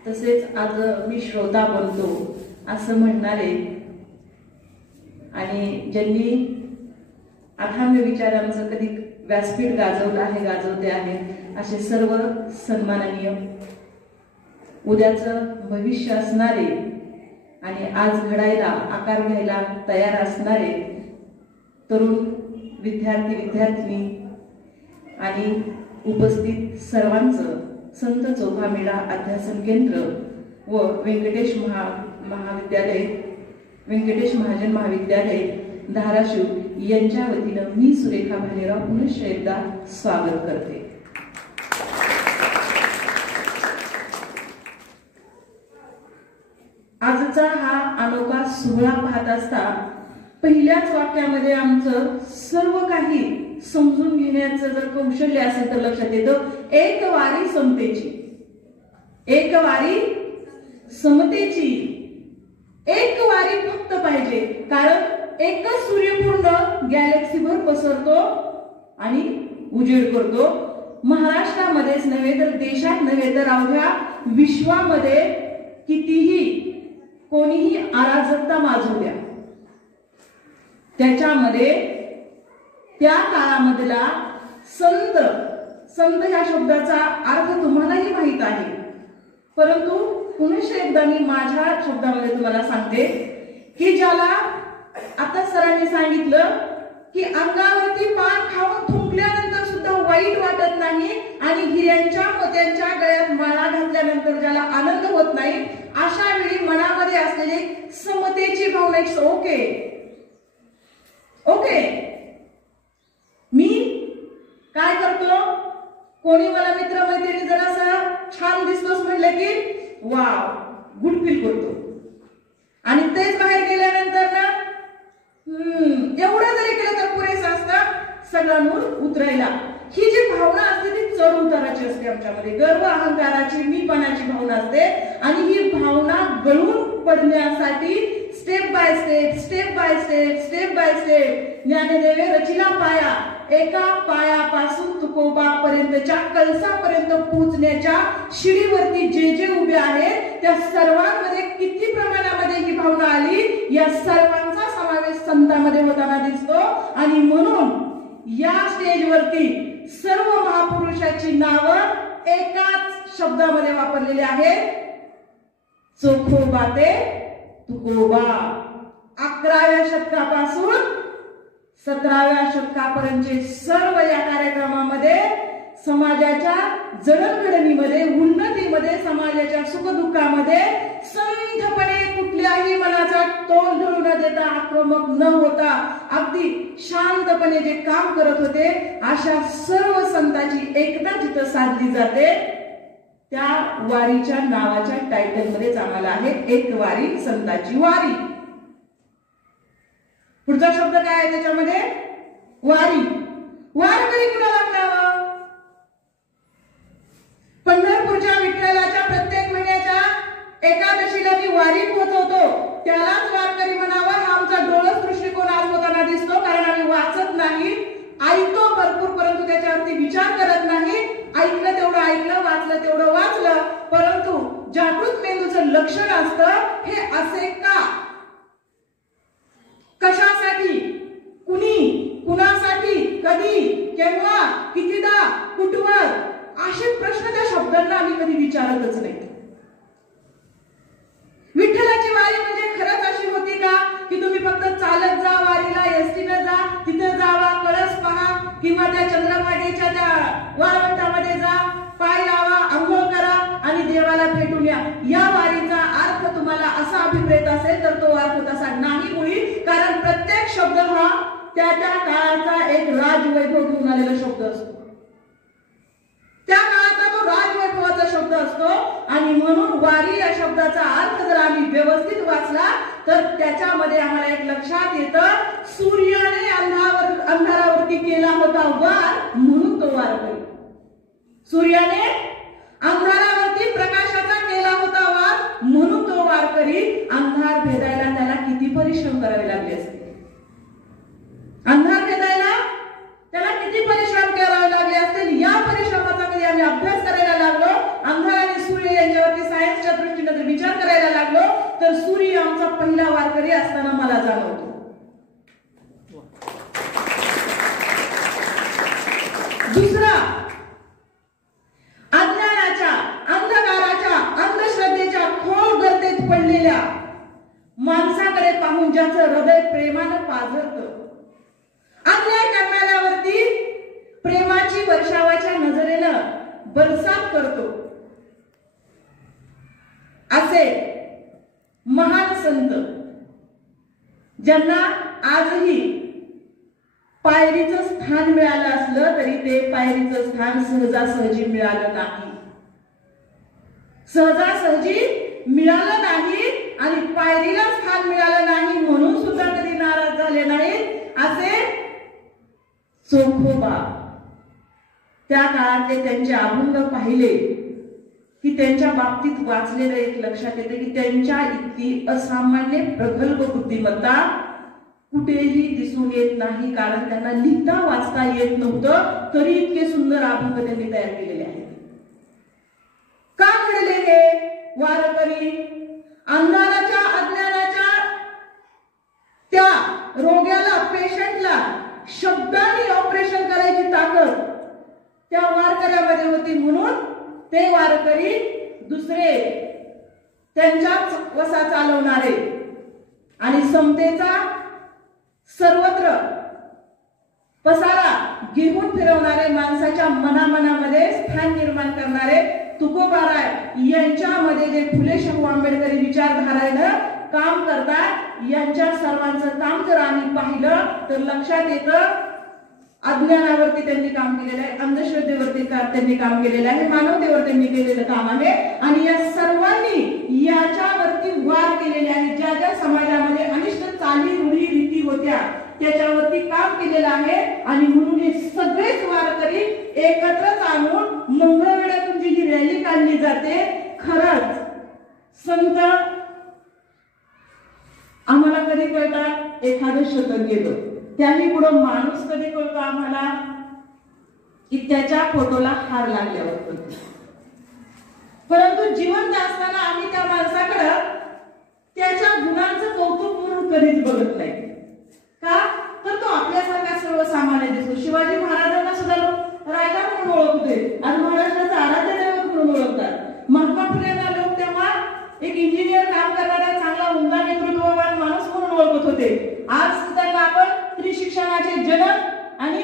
तसेच आज मी श्रोता बनतो असं म्हणणारे आणि ज्यांनी अथांग विचारांचं कधी व्यासपीठ गाजवलं आहे, गाजवते आहे, असे सर्व सन्माननीय, उद्याचं भविष्य असणारे आणि आज घडायला आकार घ्यायला तयार असणारे तरुण विद्यार्थी विद्यार्थिनी आणि उपस्थित सर्वांचं संत चोखामेळा अध्यासन केंद्र व व्यंकटेश महाजन महाविद्यालय धाराशिव यांच्या वतीनं मी सुरेखा भालेराव पुनश्च एकदा स्वागत करते. आजचा हा अनोखा सोहळा पाहत असता पहिल्याच वाक्यामध्ये आमचं सर्व काही समजून घेण्याचं जर कौशल्य असेल तर लक्षात येतं, एक वारी समतेची, एक वारी समतेची, एक वारी फक्त पाहिजे. कारण एकच सूर्य पूर्ण गॅलेक्सीभर पसरतो आणि उजेड करतो. महाराष्ट्रामध्येच नव्हे तर देशात नव्हे तर अवघ्या विश्वामध्ये कितीही कोणीही अराजकता माजू द्या, त्याच्यामध्ये त्या काळामधला संत, संत या शब्दाचा अर्थ तुम्हालाही माहित आहे, परंतु पुनश्च एकदा मी माझ्या शब्दामध्ये तुम्हाला सांगते की ज्याला आता सरांनी सांगितलं की अंगावरती पान खाऊन थुंकल्यानंतर सुद्धा वाईट वाटत नाही आणि हिऱ्यांच्या मोत्यांच्या गळ्यात माळा घातल्यानंतर ज्याला आनंद होत नाही, अशा वेळी मनामध्ये असलेली समतेची भावना, ओके ओके मी काय करतो, कोणी मला मित्र मैत्रिणी जरासा छान दिसतोस म्हणलं की वाव गुड फील करतो आणि तेच बाहेर गेल्यानंतर ना एवढं जरी केलं तर पुरेसं असतं सगळ्यांवर उतरायला. ही जी भावना असते ती चढ उताराची असते आमच्यामध्ये, गर्व अहंकाराची मीपणाची भावना असते आणि ही भावना गळून पडण्यासाठी step by step step by step step by step ज्ञानदेवे रचिला पाया, एका पायापासून तुकोबापर्यंतच्या कळसापर्यंत पोहोचण्याच्या शिडीवरती जे जे उभे आहेत त्या सर्वांमध्ये किती प्रमाणामध्ये ही भावना आली, या सर्वांचा समावेश संतांमध्ये होताना दिसतो. आणि म्हणून या स्टेजवरती सर्व महापुरुषाची नावं एकाच शब्दामध्ये वापरलेली आहेत, चोखोबा ते तुकोबा. 11व्या शतकापासून 17व्या शतकापर्यंतचे सर्व या कार्यक्रमामध्ये समाजाच्या जडणघडणीमध्ये, उन्नतीमध्ये, समाजाच्या सुखदुःखामध्ये संथपणे कुठल्याही मनाचा तोल ढळू न देता, आक्रमक न होता अगदी शांतपणे जे काम करत होते, अशा सर्व संतांची एकता जिथं साधली जाते त्या वारीच्या नावाच्या टायटल मध्येच आम्हाला आहे, एक वारी संतांची वारी. पुढचा शब्द काय आहे त्याच्यामध्ये? वारी. वारकरी कुणाला म्हणावं? पंढरपूरच्या विठ्ठलाच्या प्रत्येक महिन्याच्या एकादशीला मी वारी पोहोचवतो, त्यालाच वारकरी म्हणावं. हा आमचा डोळस दृष्टिकोन आज होताना दिसतो, कारण आम्ही वाचत नाही, ऐकतो भरपूर, परंतु त्याच्यावरती विचार करत नाही. ऐकलं तेवढं ऐकलं, वाचलं तेवढं वाचलं, परंतु जागृत मेंदूचं लक्षण असतं हे असे का, कशासाठी, कुणी, कुणासाठी, कधी, केव्हा, कितीदा, कुठवर, असे प्रश्न त्या शब्दांना आम्ही कधी विचारतच नाही. विठ्ठलाची वारी म्हणजे खरंच अशी होती का की तुम्ही फक्त चालत जा वारीला, एसटीने जा, तिथे जावा, कळस पहा, किंवा त्या चंद्रभागेच्या त्या वाळवंटामध्ये जा, पाय लावा, अंघोळ करा आणि देवाला भेटून या. या वारीचा अर्थ तुम्हाला असा अभिप्रेत असेल तर तो अर्थ तसा नाही होईल, कारण प्रत्येक शब्द हा त्या त्या काळाचा एक राजवैभव घेऊन आलेला शब्द असतो, त्या काळाचा तो राजवैभवाचा शब्द असतो. आणि म्हणून वारी या शब्दाचा अर्थ जर आम्ही व्यवस्थित वाचला तर त्याच्यामध्ये आम्हाला एक लक्षात येतं, सूर्याने अंधारावरती केला होता वार म्हणून तो वारकरी. सूर्याने अंधारावरती प्रकाशाचा केला होता वार म्हणून तो वारकरी. अंधार भेदायला त्याला किती परिश्रम करावे लागले असते, अंधार भेदायला त्याला किती परिश्रम करावे लागले असतील. या परिश्रमाचा कधी आम्ही अभ्यास करायला लागलो, अंधार आणि सूर्य यांच्यावरती सायन्सच्या दृष्टीने जर विचार करायला लागलो तर सूर्य आमचा पहिला वारकरी असताना मला जाणवतो. दुसरा, अज्ञानाच्या, अंधकाराच्या, अंधश्रद्धेच्या खोल गर्तेत पडलेल्या माणसाकडे पाहून ज्याचं हृदय प्रेमानं पाझरतं, अन्याय करणाऱ्यावरती प्रेमाची वर्षावाच्या नजरेनं बरसात करतो, असे महान संत ज्यांना आजही पायरीचं स्थान मिळालं असलं तरी ते पायरीचं स्थान सहजासहजी मिळालं नाही, सहजासहजी मिळालं नाही आणि पायरीला स्थान मिळालं नाही म्हणून सुद्धा कधी नाराज झाले नाहीत, असे चोखोबा. त्या काळातले त्यांचे अभंग पाहिले की त्यांच्या बाबतीत वाचलेलं एक लक्षात येते की त्यांच्या इतकी असामान्य प्रगल्भ बुद्धिमत्ता कुठेही दिसून येत नाही, कारण त्यांना लिहिता वाचता येत नव्हतं तरी इतके सुंदर अभंग त्यांनी तयार केलेले आहेत. का घडले हे वारकरी? अंधाराच्या, अज्ञानाच्या त्या रोग्याला, पेशंटला शब्दांनी ऑपरेशन करायची ताकद त्या वारकऱ्यामध्ये होती, म्हणून ते वारकरी दुसरे त्यांच्याच वसा चालवणारे आणि समतेचा सर्वत्र पसारा घेऊन फिरवणारे, माणसाच्या मनामध्ये स्थान निर्माण करणारे तुकोबाराय यांच्यामध्ये जे फुले शाहू आंबेडकरी विचारधारानं काम करतात, यांच्या सर्वांचं काम जर आम्ही पाहिलं तर लक्षात येतं, अज्ञानावरती त्यांनी काम केलेलं आहे, अंधश्रद्धेवरती त्यांनी काम केलेलं आहे, मानवतेवर त्यांनी केलेलं काम आहे आणि या सर्वांनी याच्यावरती वार केलेले आहे. ज्या ज्या समाजामध्ये अनिष्ट चाली, रूढी, रीती होत्या त्याच्यावरती काम केलेलं आहे आणि म्हणून हे सगळेच वारकरी एकत्रच आणून मंगळवेढ्यातून जी ही रॅली काढली जाते, खरंच संत आम्हाला कधी कळतात? एखादं शतक गेलं त्यांनी पुढं माणूस कधी कळतो आम्हाला? की त्याच्या फोटोला हार लागल्यावर कळतो. परंतु जिवंत असताना आम्ही त्या माणसाकडे त्याच्या गुणांचं कौतुक म्हणून कधीच बघत नाही. एक इंजिनियर काम करणारा चांगला उमदा नेतृत्ववान माणूस म्हणून ओळखत होते. आज त्यांना आपण स्त्री शिक्षणाचे जनक आणि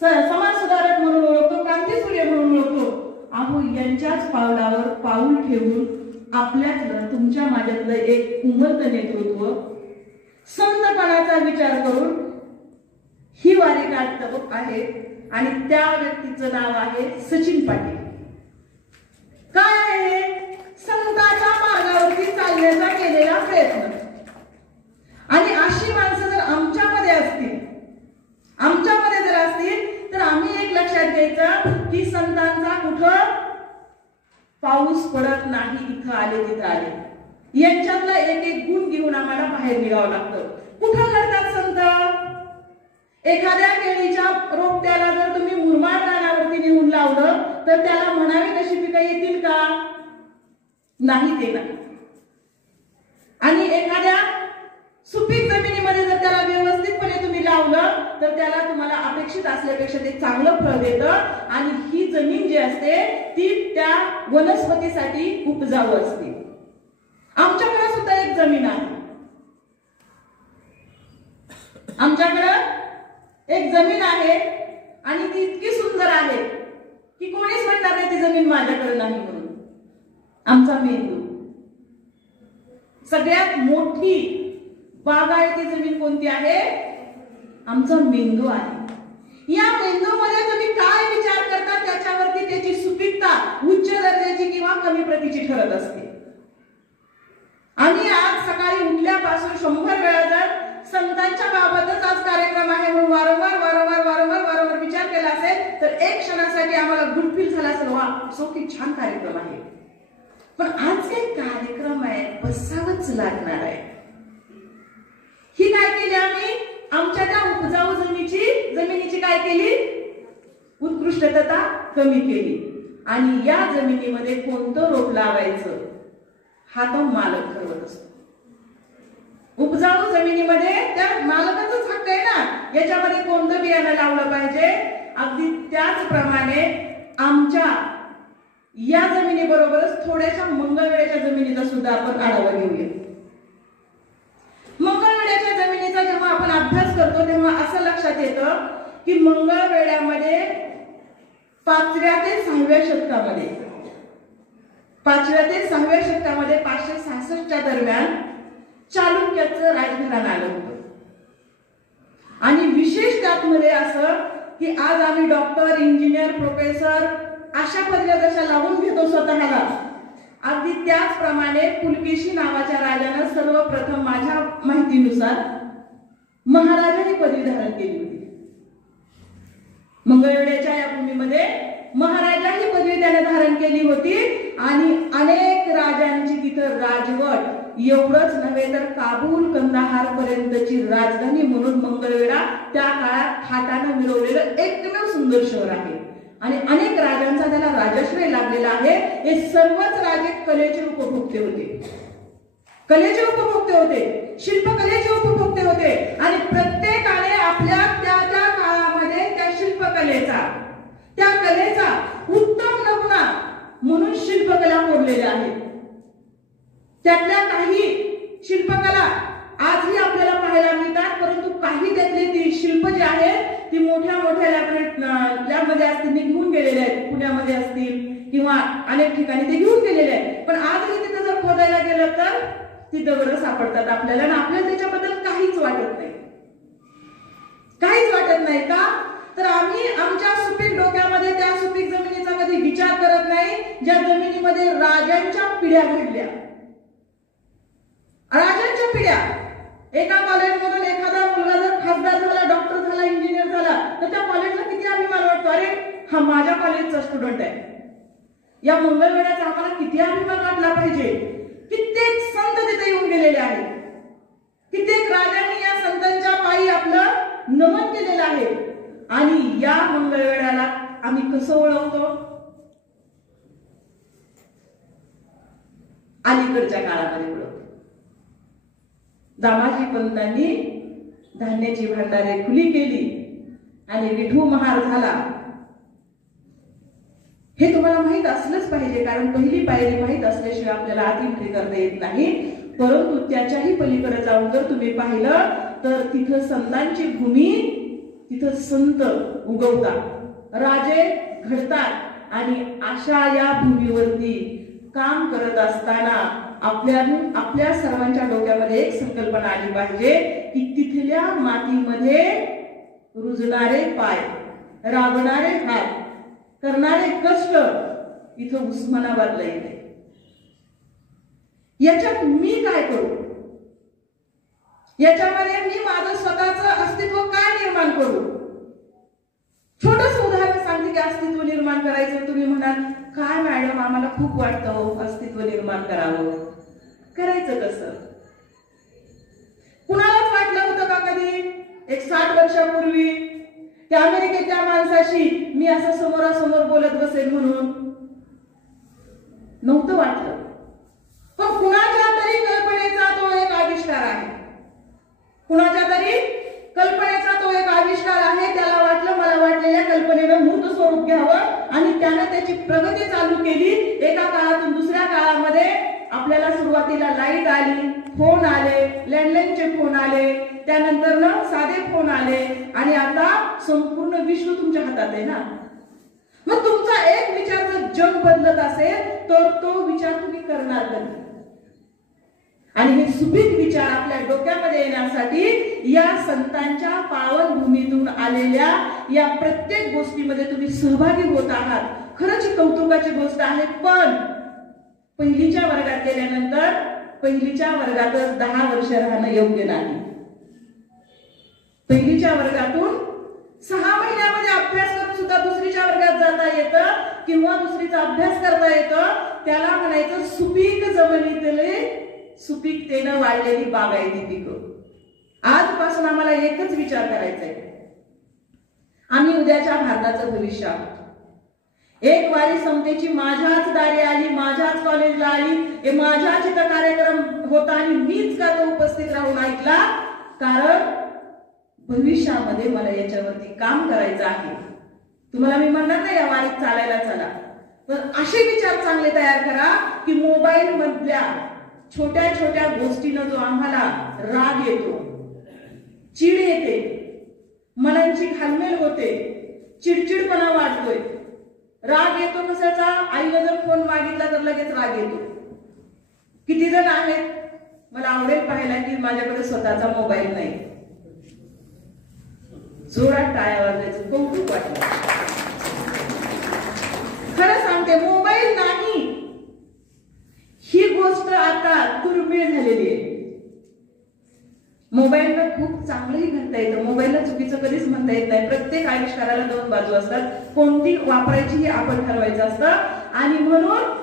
समाज सुधारक म्हणून ओळखतो, क्रांतीसूर्य म्हणून ओळखतो. अहो यांच्याच पावलावर पाऊल ठेवून आपल्यातलं तुमच्या माझ्यातलं एक उमलतं नेतृत्व संतपणाचा विचार करून ही वारी काढत आहे आणि त्या व्यक्तीचं नाव आहे सचिन पाटील. काय आहे? संतांच्या मार्गावरती चालण्याचा केलेला प्रयत्न. आणि अशी माणसं जर आमच्यामध्ये असतील तर आम्ही एक लक्षात घ्यायचं की संतांचा कुठं पाऊस पडत नाही, इथं आले तिथं आले. यांच्यातला एक एक गुण घेऊन आम्हाला बाहेर निघावं लागतं. कुठं घडतात संत? एखाद्या केळीच्या रोपट्याला जर तुम्ही मुरमाड रानावरती नेऊन लावलं तर त्याला म्हणावी तशी पिकं येतील का? नाही, ते नाही. आणि एखाद्या सुपीक जमिनीमध्ये जर त्याला व्यवस्थितपणे तुम्ही लावलं तर त्याला तुम्हाला अपेक्षित असल्यापेक्षा ते चांगलं फळ देतं. आणि ही जमीन जी असते ती त्या वनस्पतीसाठी उपजाऊ असते. आमच्याकडे सुद्धा एक जमीन आहे. आमच्याकडं एक जमीन आहे आणि ती इतकी सुंदर आहे की कोणीच म्हणणार नाही ती जमीन माझ्याकडे नाही म्हणून. आमचा मेंदू सगळ्यात मोठी बागायती जमीन कोणती आहे? आमचा मेंदू आहे. या मेंदूमध्ये तुम्ही काय विचार करता त्याच्यावरती त्याची सुपीकता उच्च दर्जाची किंवा कमी प्रतीची ठरत असते. आम्ही आज सकाळी उठल्यापासून 100 वेळा जर संतांच्या बाबतच आज कार्यक्रम आहे म्हणून वारंवार विचार केला असेल तर एक क्षणासाठी आम्हाला गुड फील झाला असेल, वा सो की छान कार्यक्रम आहे. पण आज काही कार्यक्रम आहे, बसावंच लागणार आहे. ही काय केली आम्ही? आमच्या त्या उपजाऊ जमिनीची काय केली? उत्कृष्टता कमी केली. आणि या जमिनीमध्ये कोणतं रोप लावायचं हा तो मालक ठरवत असतो. उपजाऊ जमिनीमध्ये त्या मालकाचाच हक्क आहे ना, याच्यामध्ये कोणतं बियाणं लावलं पाहिजे. अगदी त्याचप्रमाणे आमच्या या जमिनीबरोबरच थोड्याशा मंगळवेढ्याच्या जमिनीचा सुद्धा आपण आढावा घेऊया. मंगळवेढ्याच्या जमिनीचा जेव्हा आपण अभ्यास करतो तेव्हा असं लक्षात येतं की मंगळवेढ्यामध्ये 5व्या ते 6व्या शतकामध्ये 566च्या दरम्यान चालुक्याचं राजघराणं आलं होतं. आणि विशेष त्यामध्ये असं की आज आम्ही डॉक्टर, इंजिनियर, प्रोफेसर अशा पदव्या जशा लावून घेतो स्वतःला, अगदी त्याचप्रमाणे पुलकेशी नावाच्या राजानं सर्वप्रथम माझ्या माहितीनुसार महाराजांनी पदवी धारण केली होती. मंगळवेढ्याच्या या भूमीमध्ये महाराजा ही पदवी त्याने धारण केली होती. आणि अनेक राजांची तिथं राजवट, एवढंच नव्हे तर काबूल, कंदाहार पर्यंतची राजधानी म्हणून मंगळवेढा त्या काळात थाटानं मिळवलेलं एकमेव सुंदर शहर आहे. आणि अनेक राजांचा त्याला राजाश्रय लागलेला आहे. हे सर्वच राजे कलेचे उपभोक्ते होते, शिल्पकलेचे उपभोक्ते होते. आणि प्रत्येकाने आपल्या त्या त्या काळामध्ये त्या शिल्पकलेचा, त्या कलेचा उत्तम नमुना म्हणून शिल्पकला कोरलेल्या आहेत. त्यातल्या काही शिल्पकला आजही आपल्याला पाहायला मिळतात, परंतु काही त्यातले ती शिल्प जे आहेत ती मोठ्या लॅबमध्ये असतील, घेऊन गेलेले आहेत. पुण्यामध्ये असतील किंवा अनेक ठिकाणी ते घेऊन गेलेले आहेत. पण आजही तिथं जर खोदायला गेलं तर ती दगड सापडतात आपल्याला. आणि आपल्याला त्याच्याबद्दल काहीच वाटत नाही. का तर आम्ही आमच्या सुपीक डोक्यामध्ये त्या सुपीक जमिनीचा कधी विचार करत नाही ज्या जमिनीमध्ये राजांच्या पिढ्या घडल्या. राजांच्या पिढ्या. एका कॉलेजमधून एखादा मुलगा जर खासदार झाला, डॉक्टर झाला, इंजिनियर झाला तर त्या कॉलेजला किती अभिमान वाटतो. अरे हा माझ्या कॉलेजचा स्टुडंट आहे. या मंगळवेढ्याचा आम्हाला किती अभिमान वाटला पाहिजे. कित्येक संत तिथे येऊन गेलेले आहेत. कित्येक राजांनी या संतांच्या पायी आपलं नमन केलेलं आहे. आणि या मंगळवेढ्याला आम्ही कसं ओळखतो? अलीकडच्या काळामध्ये ओळखतो. दामाजी पंतांनी धान्याची भांडारे खुली केली आणि विठू महार झाला. हे तुम्हाला माहित असलंच पाहिजे, कारण पहिली पायरी माहित असल्याशिवाय आपल्याला आती करता येत नाही. परंतु त्याच्याही पलीकडे जाऊन जर तुम्ही पाहिलं तर तिथं संतांची भूमी, तिथं संत उगवतात, राजे घडतात. आणि अशा या भूमीवरती काम करत असताना आपल्या सर्वांच्या डोक्यामध्ये एक संकल्पना आली पाहिजे की तिथल्या मातीमध्ये रुजणारे पाय, राबणारे हात, करणारे कष्ट इथं उस्मानाबादला येते. याच्यात मी काय करू, याच्यामध्ये मी माझं स्वतःचं अस्तित्व काय निर्माण करू. छोटस उदाहरण सांगते की अस्तित्व निर्माण करायचं. तुम्ही म्हणाल काय मॅडम आम्हाला खूप वाटतं अस्तित्व निर्माण करावं, करायचं कसं. कुणालाच वाटलं होतं का कधी एक 60 वर्षापूर्वी त्या अमेरिकेच्या माणसाशी मी असं समोरासमोर बोलत बसेल म्हणून? नव्हतं वाटलं. पण कुणाच्या तरी कल्पनेचा तो एक आविष्कार आहे, कुणाच्या तरी कल्पनेचा तो एक आविष्कार आहे. त्याला वाटलं मला वाटलेल्या कल्पनेनं मूर्त स्वरूप घ्यावं आणि त्यानं त्याची प्रगती चालू केली. एका काळातून दुसऱ्या काळामध्ये आपल्याला सुरुवातीला लाईट आली, फोन आले, लँडलाईनचे फोन आले, त्यानंतर ना साधे फोन आले आणि आता संपूर्ण विश्व तुमच्या हातात आहे ना. मग तुमचा एक विचार जर जग बदलत असेल तर तो विचार तुम्ही करणार कधी. आणि हे सुपीक विचार आपल्या डोक्यामध्ये येण्यासाठी या संतांच्या पावन भूमीतून आलेल्या या प्रत्येक गोष्टीमध्ये तुम्ही सहभागी होत आहात. खरंच ही कौतुकाची गोष्ट आहे. पण पहिलीच्या वर्गात गेल्यानंतर पहिलीच्या वर्गातच 10 वर्ष राहणं योग्य नाही. पहिलीच्या वर्गातून 6 महिन्यामध्ये अभ्यास करून सुद्धा दुसरीच्या वर्गात जाता येतं किंवा दुसरीचा अभ्यास करता येतं. त्याला म्हणायचं सुपीक जमिनीतले सुपीकतेनं वाढलेली बागायती पिकं. आजपासून आम्हाला एकच विचार करायचा आहे, आम्ही उद्याच्या भारताचं भविष्य आहोत. एक वारी समतेची माझ्याच दारी आली, माझ्याच कॉलेजला आली, माझ्याच इथं कार्यक्रम होता आणि मीच का तो उपस्थित राहून ऐकला. कारण भविष्यामध्ये मला याच्यावरती काम करायचं आहे. तुम्हाला मी म्हणणार नाही या वारीत चालायला चला, पण असे विचार चांगले तयार करा की मोबाईल मधल्या छोट्या छोट्या गोष्टीनं जो आम्हाला राग येतो, चिड येते, मनांची घालमेल होते, चिडचिडपणा वाढतोय. राग येतो कशाचा? आईनं जर फोन मागितला तर लगेच राग येतो. किती जण आहेत मला आवडेल पाहायला की माझ्याकडे स्वतःचा मोबाईल नाही. जोरात टाळ्या वाजवायचं कौतुक वाटलं. खरं सांगते, मोबाईल नाही ही गोष्ट आता दुर्मिळ झालेली आहे. मोबाईलला खूप चांगलंही म्हणता येतं, मोबाईलला चुकीचं कधीच म्हणता येत नाही. प्रत्येक आविष्काराला 2 बाजू असतात. कोणती वापरायची हे आपण ठरवायचं असतं. आणि म्हणून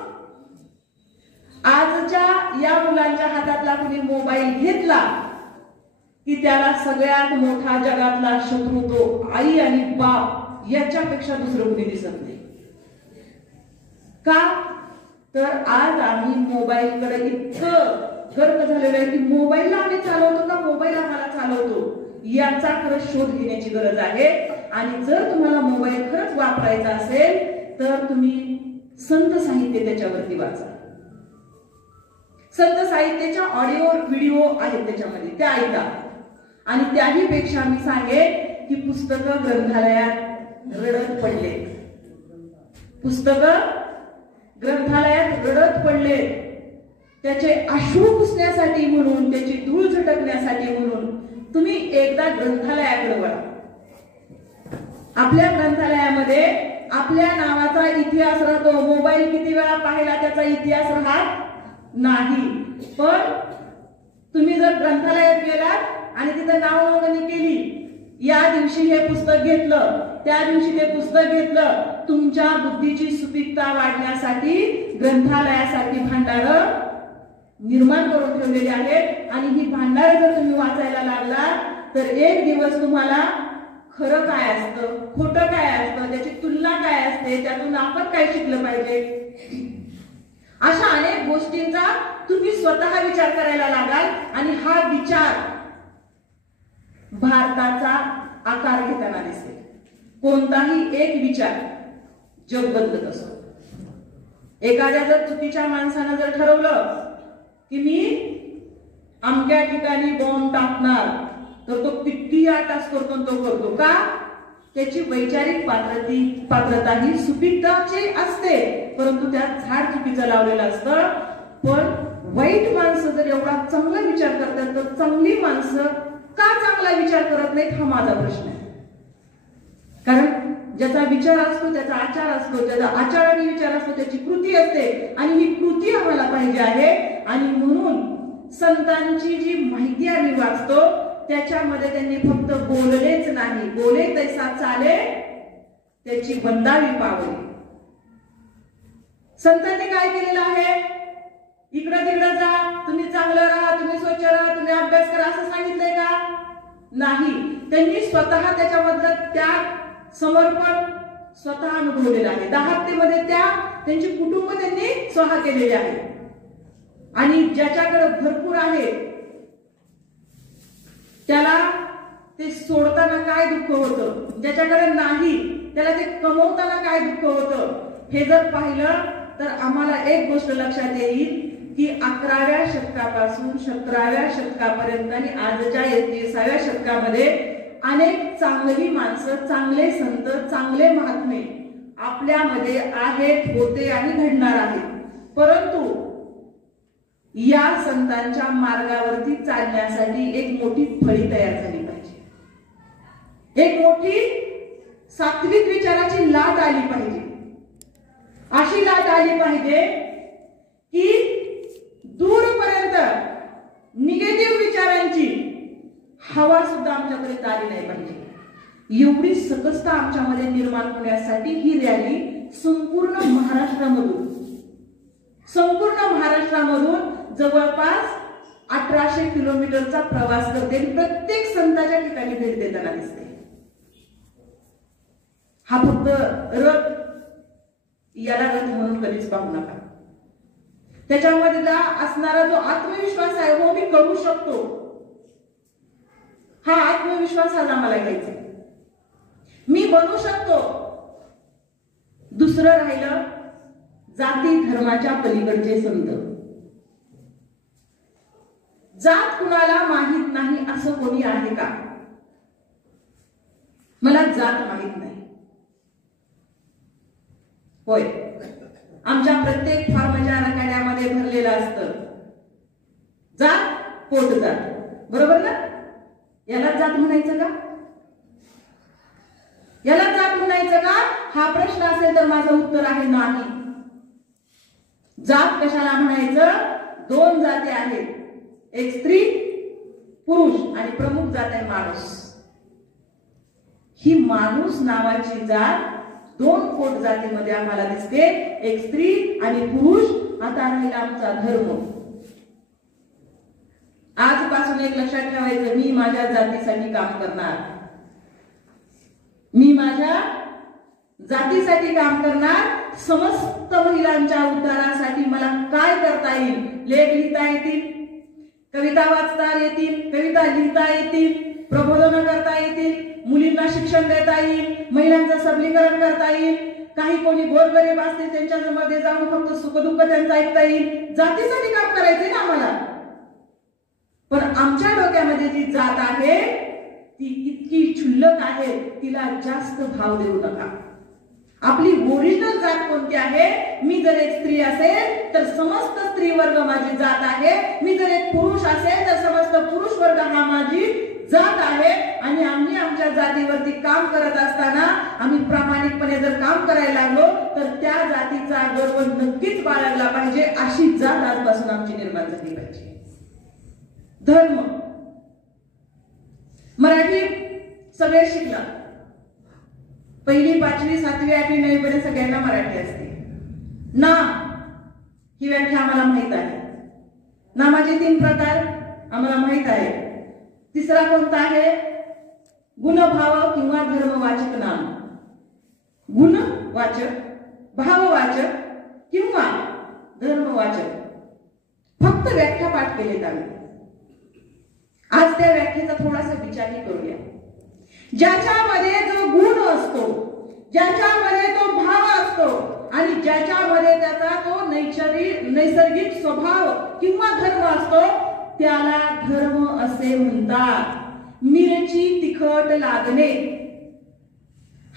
आजच्या या मुलांच्या हातातला कुणी मोबाईल घेतला की त्याला सगळ्यात मोठा जगातला शत्रू तो आई आणि बाप याच्यापेक्षा दुसरं कुणी दिसत नाही. का तर आज आम्ही मोबाईलकडे इतकं गर्क झालेलं आहे की मोबाईलला आम्ही चालवतो का मोबाईल आम्हाला चालवतो याचा खरंच शोध घेण्याची गरज आहे. आणि जर तुम्हाला मोबाईल खरंच वापरायचा असेल तर तुम्ही संत साहित्य त्याच्यावरती वाचा. संत साहित्याच्या ऑडिओ व्हिडिओ आहेत त्याच्यामध्ये, त्या ऐका. आणि त्याही पेक्षा मी सांगेन की पुस्तकं ग्रंथालयात रडत पडले, पुस्तकं ग्रंथालयात रडत पडले. त्याचे अश्रू पुसण्यासाठी म्हणून, त्याची धूळ झटकण्यासाठी म्हणून तुम्ही एकदा ग्रंथालयाकडे वळा. आपल्या ग्रंथालयामध्ये आपल्या नावाचा इतिहास राहतो. मोबाईल किती वेळा पाहिला त्याचा इतिहास राहत नाही. पण तुम्ही जर ग्रंथालयात गेलात आणि तिथं नाव नोंदणी केली, या दिवशी हे पुस्तक घेतलं, त्या दिवशी ते पुस्तक घेतलं, तुमच्या बुद्धीची सुपीकता वाढण्यासाठी ग्रंथालयासारखी भांडारं निर्माण करून ठेवलेली आहेत. आणि ही भांडारं जर तुम्ही वाचायला लागला तर एक दिवस तुम्हाला खरं काय असतं, खोटं काय असतं, त्याची तुलना काय असते, त्यातून आपण काय शिकलं पाहिजे, अशा अनेक गोष्टींचा तुम्ही स्वतः विचार करायला लागाल. आणि हा विचार भारताचा आकार घेताना दिसेल. कोणताही एक विचार जग बदलत असतो. एखाद्या जर चुकीच्या माणसानं जर ठरवलं की मी अमक्या ठिकाणी बॉम्ब टाकणार, तर तो किती आटास करतो तो करतो का? त्याची वैचारिक पात्रता ही सुपीकताची असते, परंतु त्यात झाड चुकीचं लावलेलं असतं. पण वाईट माणसं जर एवढा चांगला विचार करतात, तर चांगली माणसं का चांगला विचार करत नाहीत हा माझा प्रश्न आहे. कारण ज्याचा विचार असतो त्याचा आचार असतो, ज्याचा आचार आणि विचार असतो त्याची कृती असते, आणि ही कृती आम्हाला पाहिजे आहे. आणि म्हणून संतांची जी माहिती आम्ही वाचतो त्याच्यामध्ये त्यांनी फक्त बोललेच नाही, बोले तैसा चाले त्याची वंदावी पावले. संतांनी काय केलेलं आहे? इकडं तिकडं जा, तुम्ही चांगलं राहा, तुम्ही स्वच्छ राहा, तुम्ही अभ्यास करा असं सांगितलंय का? नाही. त्यांनी स्वतः त्याच्यामधलं त्याग, समर्पण स्वतः अनुभवलेलं आहे. दाहकतेमध्ये त्यांची कुटुंब त्यांनी स्वतः केलेले आहे. आणि ज्याच्याकडे भरपूर आहे त्याला ते सोडताना काय दुःख होतं, ज्याच्याकडे नाही त्याला ते कमवताना काय दुःख होतं, हे जर पाहिलं तर आम्हाला एक गोष्ट लक्षात येईल की 11व्या शतकापासून 17व्या शतकापर्यंत आणि आजच्या 31व्या शतकामध्ये अनेक चांगली माणसं, चांगले संत, चांगले महात्मे आपल्यामध्ये आहेत, होते आणि घडणार आहेत. परंतु या संतांच्या मार्गावरती चालण्यासाठी एक मोठी फळी तयार झाली पाहिजे, एक मोठी सात्विक विचाराची लाट आली पाहिजे. अशी लाट आली पाहिजे की दूरपर्यंत निगेटिव्ह विचारांची हवा सुद्धा आमच्यापर्यंत आली नाही पाहिजे. एवढी सकसता आमच्यामध्ये निर्माण होण्यासाठी ही रॅली संपूर्ण महाराष्ट्रामधून जवळपास 1800 किलोमीटरचा प्रवास करते, प्रत्येक संतांच्या ठिकाणी भेट देताना दिसते. हा फक्त रथ, याला रथ म्हणून कधीच पाहू नका. त्याच्यामध्ये असणारा जो आत्मविश्वास आहे, हो मी करू शकतो, हा आत्मविश्वास आज आम्हाला घ्यायचा. मी बनू शकतो. दुसरं राहिलं जाती धर्माच्या पलीकडचे संत. जात कुणाला माहित नाही असं कोणी आहे का? मला जात माहित नाही. होय, आमच्या प्रत्येक फार्मच्या रकाड्यामध्ये भरलेलं असतं जात, पोट जात, बरोबर ना? याला जात म्हणायचं का? याला जात म्हणायचं का? हा प्रश्न असेल तर माझं उत्तर आहे नाही. जात कशाला म्हणायचं? दोन जाती आहेत, एक स्त्री पुरुष आणि प्रमुख जात आहे माणूस. ही माणूस नावाची जात दोन पोट जातीमध्ये आम्हाला दिसते, एक स्त्री आणि पुरुष. आता राहिला आमचा धर्म. आजपासून एक लक्षात ठेवायचं, मी माझ्या जातीसाठी काम करणार, मी माझ्या जातीसाठी काम करणार. समस्त महिलांच्या उद्धारासाठी मला काय करता येईल? लेख लिहिता येतील, कविता वाचता येतील, कविता लिहिता येतील, प्रबोधन करता येतील, मुलींना शिक्षण देता येईल, महिलांचं सबलीकरण करता येईल. काही कोणी गोरगरीब असतील त्यांच्यामध्ये जाऊन फक्त सुखदुःख त्यांचं ऐकता येईल. जातीसाठी काम करायचे ना आम्हाला. पण आमच्या डोक्यामध्ये जी जात आहे ती इतकी क्षुल्लक आहे, तिला जास्त भाव देऊ नका. आपली ओरिजिनल जात कोणती आहे? मी जर एक स्त्री असेल तर समस्त स्त्री वर्ग माझी जात आहे, मी जर एक पुरुष असेल तर समस्त पुरुष वर्ग हा माझी जात आहे. आणि आम्ही आमच्या जातीवरती काम करत असताना आम्ही प्रामाणिकपणे जर काम करायला लागलो तर त्या जातीचा गर्व नक्कीच बाळगला पाहिजे. अशी जात आजपासून आमची निर्माण झाली पाहिजे. धर्म, मराठी सगळे शिकला, 1ली, 5वी, 7वी, 8वी, 9वी पर्यंत सगळ्यांना मराठी असते. नाम ही व्याख्या आम्हाला माहित आहे. नामाचे 3 प्रकार आम्हाला माहित आहे. तिसरा कोणता आहे? गुणभाव किंवा धर्मवाचक नाम. गुणवाचक, भाववाचक किंवा धर्मवाचक. फक्त व्याख्या पाठ केलेत आम्ही. आज त्या व्याख्येचा थोडासा विचारही करूया. ज्याच्यामध्ये जो गुण असतो, ज्याच्यामध्ये तो भाव असतो आणि ज्याच्यामध्ये त्याचा तो नैसर्गिक स्वभाव किंवा धर्म असतो त्याला धर्म असे म्हणतात. मिरची तिखट लागणे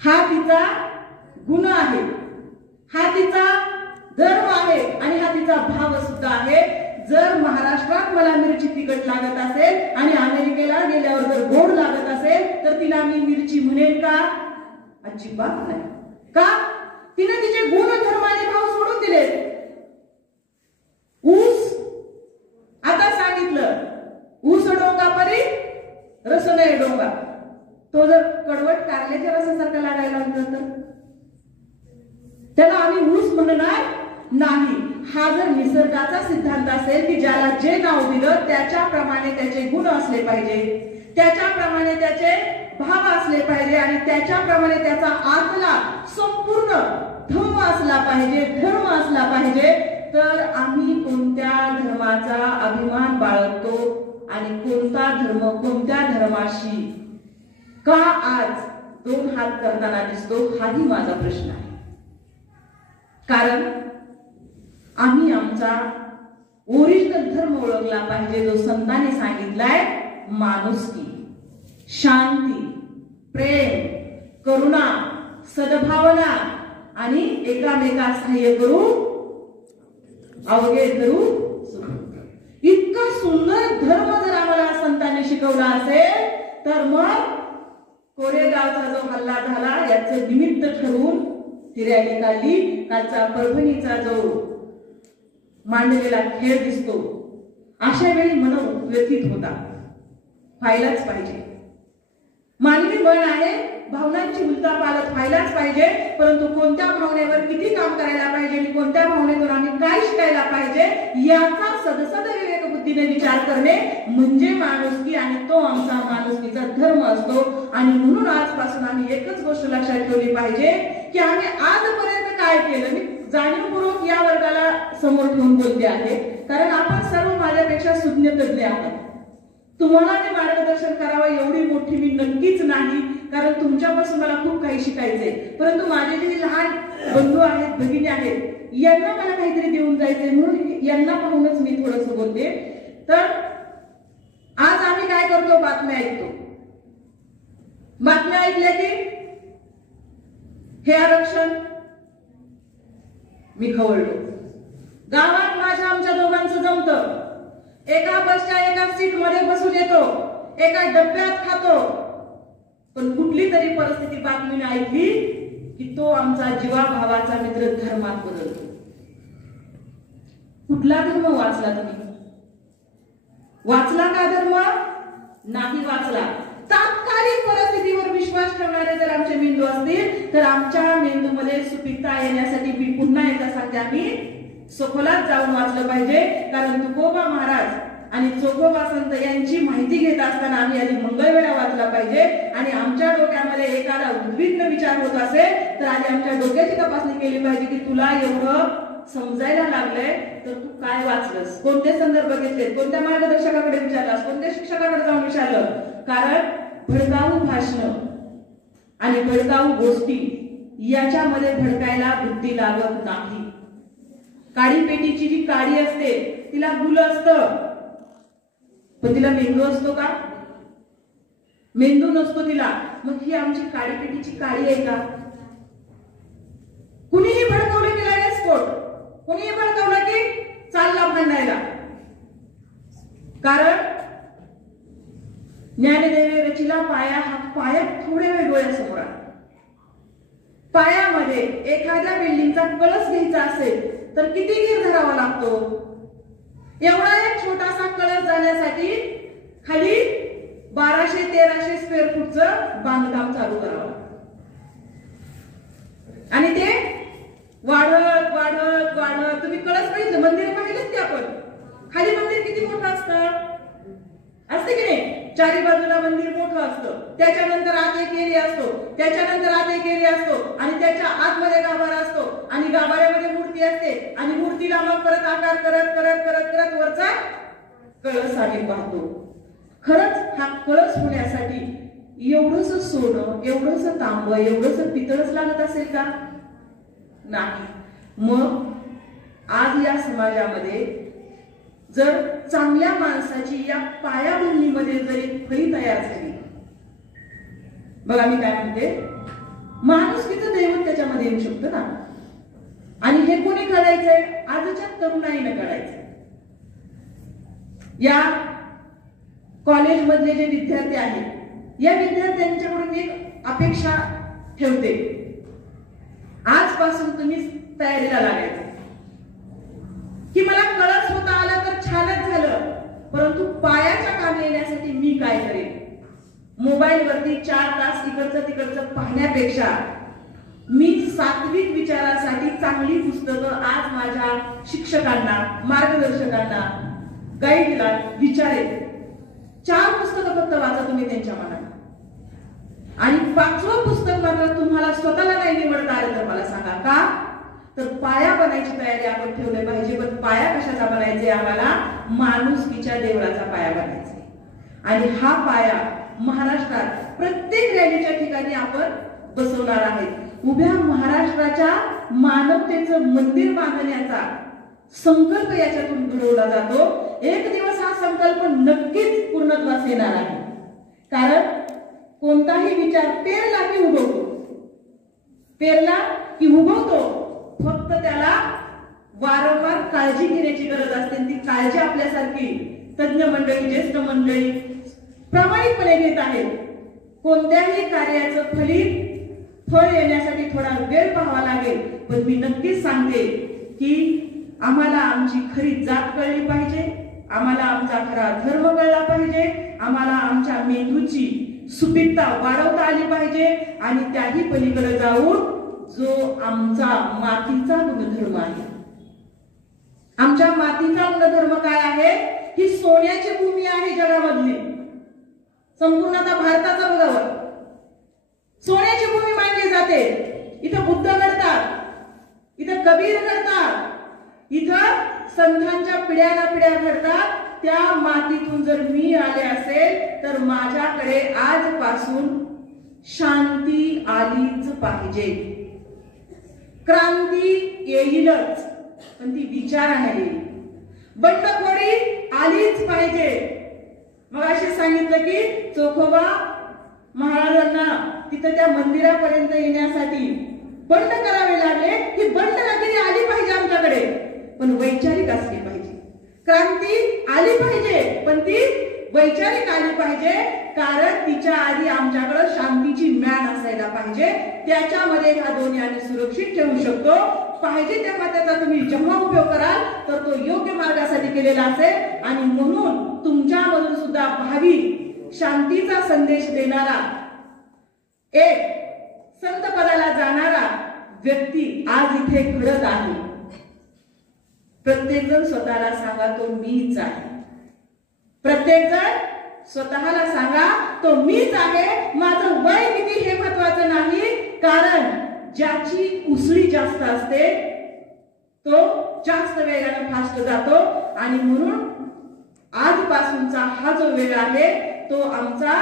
हा तिचा गुण आहे, हा तिचा धर्म आहे आणि हा तिचा भाव सुद्धा आहे. जर महाराष्ट्रात मला मिरची तिखट लागत असेल आणि अमेरिकेला गेल्यावर जर गोड लागत असेल तर तिला मी मिरची म्हणेन का? अजिबात नाही. का? तिने तिचे गुण धर्म आणि भाव सोडून दिले. ऊस आता सांगितलं, ऊस डोंगा परी रस नाही डोंगा. तो जर कडवट कारल्याच्या रसासारखा लागायला लागला तर त्याला आम्ही ऊस म्हणणार नाही. हा जर निसर्गाचा सिद्धांत असेल की ज्याला जे नाव दिलं त्याच्याप्रमाणे त्याचे गुण असले पाहिजे, त्याच्याप्रमाणे त्याचे भाव असले पाहिजे आणि त्याच्याप्रमाणे त्याचा आतला संपूर्ण धम्म असला पाहिजे, धर्म असला पाहिजे, तर आम्ही कोणत्या धर्माचा अभिमान बाळगतो आणि कोणता धर्म कोणत्या धर्माशी का आज दोन हात करताना दिसतो हाही माझा प्रश्न आहे. कारण आम्ही आमचा ओरिजिनल धर्म ओळखला पाहिजे जो संतांनी सांगितलाय. माणुसकी, शांती, प्रेम, करुणा, सद्भावना आणि एकामेका सहाय्य करू, अवघे धरू. इतका सुंदर धर्म जर आम्हाला संतांनी शिकवला असेल तर मग कोरेगावचा जो हल्ला झाला याचं निमित्त ठरवून ती रॅली काढली. कालचा परभणीचा जो मांडलेला खेळ दिसतो अशा वेळी मन व्यथित होता. व्हायलाच पाहिजे. मानवी मन आहे, भावनांची उलथापालथ व्हायलाच पाहिजे, परंतु कोणत्या भावनेवर किती काम करायला पाहिजे आणि कोणत्या भावनेतून आम्ही काय शिकायला पाहिजे याचा सदसद विवेक बुद्धीने विचार करणे म्हणजे माणुसकी आणि तो आमचा माणुसकीचा धर्म असतो. आणि म्हणून आजपासून आम्ही एकच गोष्ट लक्षात ठेवली पाहिजे की आम्ही आजपर्यंत काय केलं. मी जाणीवपूर्वक या वर्गाला समोर ठेवून बोलते आहे कारण आपण सर्व माझ्यापेक्षा सुज्ञ तज्ञ आहात. तुम्हाला मी मार्गदर्शन करावं एवढी मोठी मी नक्कीच नाही कारण तुमच्यापासून मला खूप काही शिकायचंय. परंतु माझे जे लहान बंधू आहेत, भगिनी आहेत, यांना मला काहीतरी देऊन जायचंय म्हणून यांना पाहूनच मी थोडस बोलते. तर आज आम्ही काय करतो? बातम्या ऐकतो. बातम्या ऐकल्या की हे आरक्षण मी खवळलो. गावात माझ्या आमच्या दोघांचं जमतं. एका बसच्या एका सीट मध्ये बसून येतो, एका डब्यात खातो, पण कुठली तरी परिस्थिती बातमीने ऐकली की तो आमचा जीवाभावाचा मित्र धर्मात बदलतो. कुठला धर्म वाचला तुम्ही? वाचला का धर्म? नाही वाचला. तात्कालिक परिस्थितीवर विश्वास ठेवणारे जर आमचे मेंदू असतील तर आमच्या मेंदूमध्ये सुपीकता येण्यासाठी मी पुन्हा एकदा सांगते आम्ही सखोलात जाऊन वाचलं पाहिजे. कारण तुकोबा महाराज आणि चोखोबा संत यांची माहिती घेत असताना आम्ही आधी मंगळवेढा वाचला पाहिजे. आणि आमच्या डोक्यामध्ये एखादा उद्विग्न विचार होत असेल तर आधी आमच्या डोक्याची तपासणी केली पाहिजे की तुला एवढं समजायला लागलंय तर तू काय वाचलंस, कोणते संदर्भ घेतले, कोणत्या मार्गदर्शकाकडे विचारलास, कोणत्या शिक्षकाकडे जाऊन विचारलं. कारण भडकाऊ भाषण आणि भडकाऊ गोष्टी याच्यामध्ये भडकायला बुद्धी लागत नाही. काडी पेटीची जी काडी असते तिला गुल असतं पण तिला मेंदू असतो का? मेंदू नसतो तिला. मग ही आमची काडी पेटीची काडी आहे का? कुणीही भडकवलं की लगेच स्फोट, कुणीही भडकवलं की चालला भांडायला. कारण ज्ञानदेवे रचिला पाया, हा पाया थोडे वेळ डोळ्यासमोर आहे. पायामध्ये एखाद्या बिल्डिंगचा कळस घ्यायचा असेल तर किती गीर धरावा लागतो? एवढा एक छोटासा कळस जाण्यासाठी खाली 1200-1300 स्क्वेअर फूटचं बांधकाम चालू करावं आणि ते वाढत वाढत वाढत. तुम्ही कळस पाहिजे, मंदिर पाहिलेत की आपण? खाली मंदिर किती मोठं असते की नाही? चारी बाजूला मंदिर मोठं असतं, त्याच्यानंतर आत एक एरिया असतो, त्याच्यानंतर आत एक एरिया असतो आणि त्याच्या आतमध्ये गाभारा असतो आणि गाभाऱ्यामध्ये मूर्ती असते आणि मूर्तीला मग परत आकार करत करत करत करत वरचा कळस आम्ही पाहतो. खरंच हा कळस होण्यासाठी एवढंच सोनं, एवढंच तांब, एवढंच पितळच लागत असेल का? नाही. मग आज या समाजामध्ये जर चांगल्या माणसाची या पायाभरणीमध्ये जर एक फळी तयार झाली, बघा मी काय म्हणते, माणुसकीचं दैवत त्याच्यामध्ये येऊ शकतं ना. आणि हे कोणी करायचंय? आजच्या तरुणाईने करायचंय. या कॉलेजमधले जे विद्यार्थी आहेत, या विद्यार्थ्यांच्याकडून एक अपेक्षा ठेवते, आजपासून तुम्ही तयारीला लागायचं की मला कळस होता आला तर छानच झालं, परंतु पायाच्या कामी येण्यासाठी मी काय करेन? मोबाईल वरती 4 तास इकडचं तिकडचं पाहण्यापेक्षा मी सात्विक विचारासाठी चांगली पुस्तकं आज माझ्या शिक्षकांना, मार्गदर्शकांना, गाईडला विचारेल. 4 पुस्तकं फक्त वाचा तुम्ही त्यांच्या मनात, आणि 5वं पुस्तक मात्र तुम्हाला स्वतःला नाही निवडता आलं तर मला सांगा का? तर पाया बनायची तयारी आपण ठेवली पाहिजे. पण पाया कशाचा बनायचे? आम्हाला माणुसकीच्या देवळाचा पाया बनायचा. आणि हा पाया महाराष्ट्रात प्रत्येक रॅलीच्या ठिकाणी आपण बसवणार आहे. उभ्या महाराष्ट्राच्या मानवतेचं मंदिर बांधण्याचा संकल्प याच्यातून घडवला जातो. एक दिवस हा संकल्प नक्कीच पूर्णत्वास येणार आहे. कारण कोणताही विचार पेरला की उगवतो, पेरला की उगवतो. फक्त त्याला वारंवार काळजी घेण्याची गरज असते. ती काळजी आपल्यासारखी तज्ञ मंडळी, ज्येष्ठ मंडळी प्रामाणिकपणे घेत आहेत. कोणत्याही कार्याचं फळ येण्यासाठी थोडा वेळ पाहावा लागेल, पण मी नक्कीच सांगते की आम्हाला आमची खरी जात कळली पाहिजे, आम्हाला आमचा खरा धर्म कळला पाहिजे, आम्हाला आमच्या मेंदूची सुपीकता वाढवता आली पाहिजे. आणि त्याही पलीकडे जाऊन जो आमचा मातीचा गुणधर्म आहे, आमच्या मातीचा गुणधर्म काय आहे? ही सोन्याची भूमी आहे जगामधली, संपूर्ण आता भारताचा बघावर सोन्याची भूमी मानली जाते. इथं बुद्ध घडतात, इथं कबीर घडतात, इथं संतांच्या पिढ्याला पिढ्या घडतात. त्या मातीतून जर मी आले असेल तर माझ्याकडे आजपासून शांती आलीच पाहिजे. क्रांती येईलच, पण ती विचाराने येईल. बंडखोरी आलीच पाहिजे. मग असे सांगितलं की चोखोबा महाराजांना तिथं त्या मंदिरापर्यंत येण्यासाठी बंड करावे लागले. ही बंडगिरी आली पाहिजे आमच्याकडे, पण वैचारिक असली पाहिजे. क्रांती आली पाहिजे, पण ती वैचारिक आली पाहिजे. कारण तिच्या आधी आमच्याकडे शांतीची म्यान असायला पाहिजे. त्याच्यामध्ये ह्या दोन्ही आम्ही सुरक्षित ठेवू शकतो. पाहिजे तेव्हा त्याचा तुम्ही जेव्हा उपयोग कराल तर तो योग्य मार्गासाठी केलेला असेल. आणि म्हणून तुमच्यामधून सुद्धा भावी शांतीचा संदेश देणारा, एक संत पदाला जाणारा व्यक्ती आज इथे घडत आहे. प्रत्येक जण स्वतःला सांगा तो मीच आहे. प्रत्येक जण स्वतःला सांगा तो मीच आहे. माझं वय किती हे महत्वाचं नाही, कारण ज्याची उसळी जास्त असते तो जास्त वेगाने फास्ट जातो. आणि म्हणून आजपासूनचा हा जो वेळ आहे तो आमचा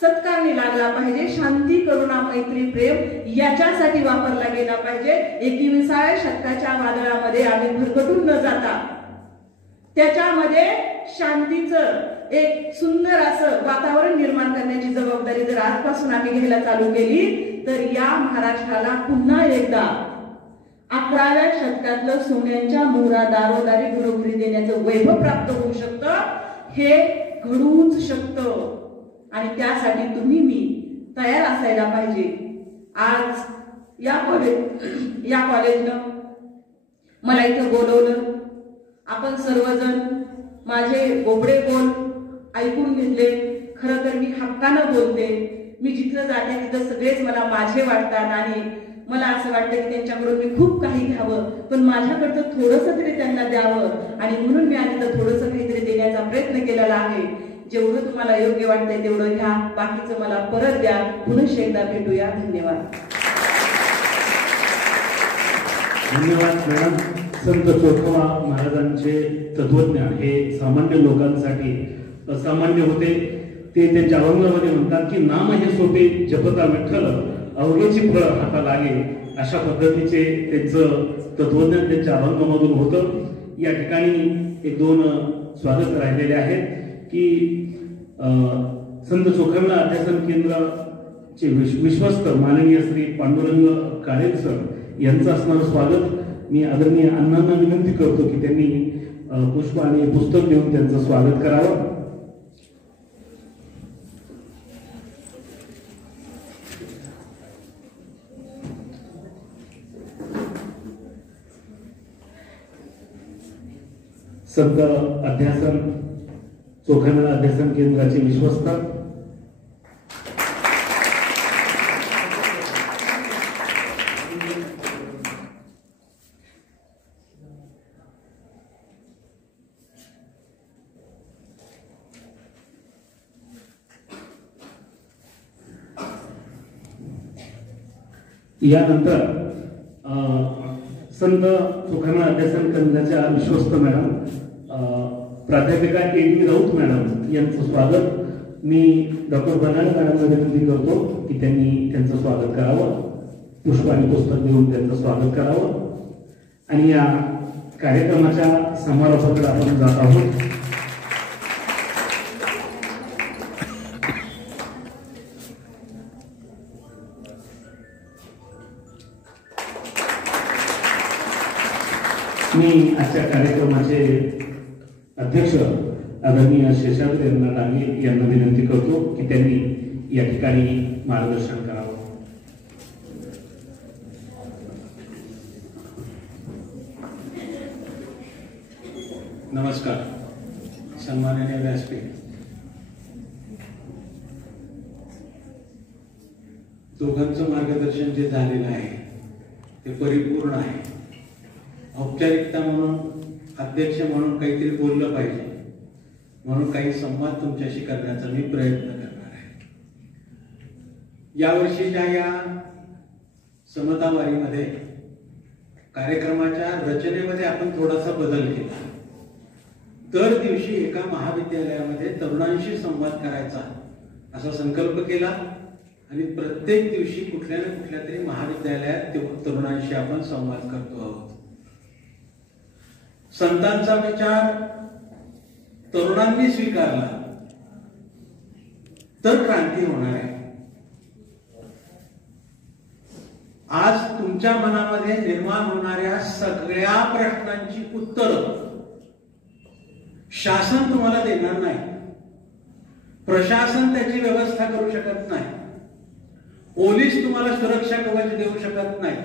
सत्कारणी लागला पाहिजे. शांती, करुणा, मैत्री, प्रेम याच्यासाठी वापरला गेला पाहिजे. 21व्या शतकाच्या वादळामध्ये आम्ही भरकटून न जाता त्याच्यामध्ये शांतीचं एक सुंदर असं वातावरण निर्माण करण्याची जबाबदारी जर आजपासून आम्ही घ्यायला चालू केली तर या महाराष्ट्राला पुन्हा एकदा 11व्या शतकातलं सोन्यांच्या मोहरा दारोदारी घरोघरी देण्याचं वैभव प्राप्त होऊ शकतं. हे घडूच शकतं. आणि त्यासाठी तुम्ही मी तयार असायला पाहिजे. आज या कॉलेजनं मला इथं बोलवलं. आपण सर्वजण माझे गोबडे बोल ऐकून घेतले. खरं तर मी हक्कानं बोलते. मी जिथं जाते तिथं सगळेच मला माझे वाटतात आणि मला असं वाटतं की त्यांच्याकडून मी खूप काही घ्यावं, पण माझ्याकडचं थोडंसं तरी त्यांना द्यावं. आणि म्हणून मी आणि थोडंसं काहीतरी देण्याचा प्रयत्न केलेला आहे. जेवढं तुम्हाला योग्य वाटतंय तेवढं घ्या, बाकीचं मला परत द्या. पुन्हा एकदा भेटूया. धन्यवाद. धन्यवाद मॅडम. संत चोखोबा महाराजांचे तत्वज्ञान हे सामान्य लोकांसाठी असामान्य होते. ते त्यांच्या अभंगामध्ये म्हणतात की नाम हे सोपे जपता विठ्ठल अवघेची फळ हाताला आले. अशा पद्धतीचे त्यांचं तत्वज्ञान त्यांच्या अभंगामधून होतं. या ठिकाणी एक दोन स्वागत राहिलेले आहेत की संत चोखामेळा अध्यासन केंद्राचे विश्वस्त माननीय श्री पांडुरंग काळे सर यांचं असणारं स्वागत मी आदरणीय अण्णांना विनंती करतो की त्यांनी पुष्प आणि पुस्तक देऊन त्यांचं स्वागत करावं. संत अध्यासन चोखामेळा अध्यासन केंद्राचे विश्वस्त यानंतर संत चोखामेळा अध्यासन केंद्राच्या विश्वस्त मॅडम प्राध्यापिका एडी राऊत मॅडम यांचं स्वागत मी डॉक्टर बनाळे मॅडमला विनंती करतो की त्यांनी त्यांचं स्वागत करावं. पुष्प आणि पुस्तक देऊन त्यांचं स्वागत करावं. आणि या कार्यक्रमाच्या समारोपाकडे आपण जात आहोत. मी आजच्या कार्यक्रमाचे अध्यक्ष आदरणीय शेषाद्री यांना डांगे यांना विनंती करतो की त्यांनी या ठिकाणी मार्गदर्शन करावं. नमस्कार. सन्माननीय व्यासपीठ, दोघांचं मार्गदर्शन जे झालेलं आहे ते परिपूर्ण आहे. औपचारिकता म्हणून अध्यक्ष म्हणून काहीतरी बोललं पाहिजे म्हणून काही संवाद तुमच्याशी करण्याचा मी प्रयत्न करणार आहे. यावर्षीच्या या समतावारीमध्ये कार्यक्रमाच्या रचनेमध्ये आपण थोडासा बदल केला. दर दिवशी एका महाविद्यालयामध्ये तरुणांशी संवाद करायचा असा संकल्प केला आणि प्रत्येक दिवशी कुठल्या ना कुठल्या तरी महाविद्यालयात तरुणांशी आपण संवाद करतो आहोत. संतांचा विचार तरुणांनी स्वीकारला तर क्रांती होणार आहे. आज तुमच्या मनामध्ये निर्माण होणाऱ्या सगळ्या प्रश्नांची उत्तरं शासन तुम्हाला देणार नाही, प्रशासन त्याची व्यवस्था करू शकत नाही, पोलीस तुम्हाला सुरक्षा कवच देऊ शकत नाही.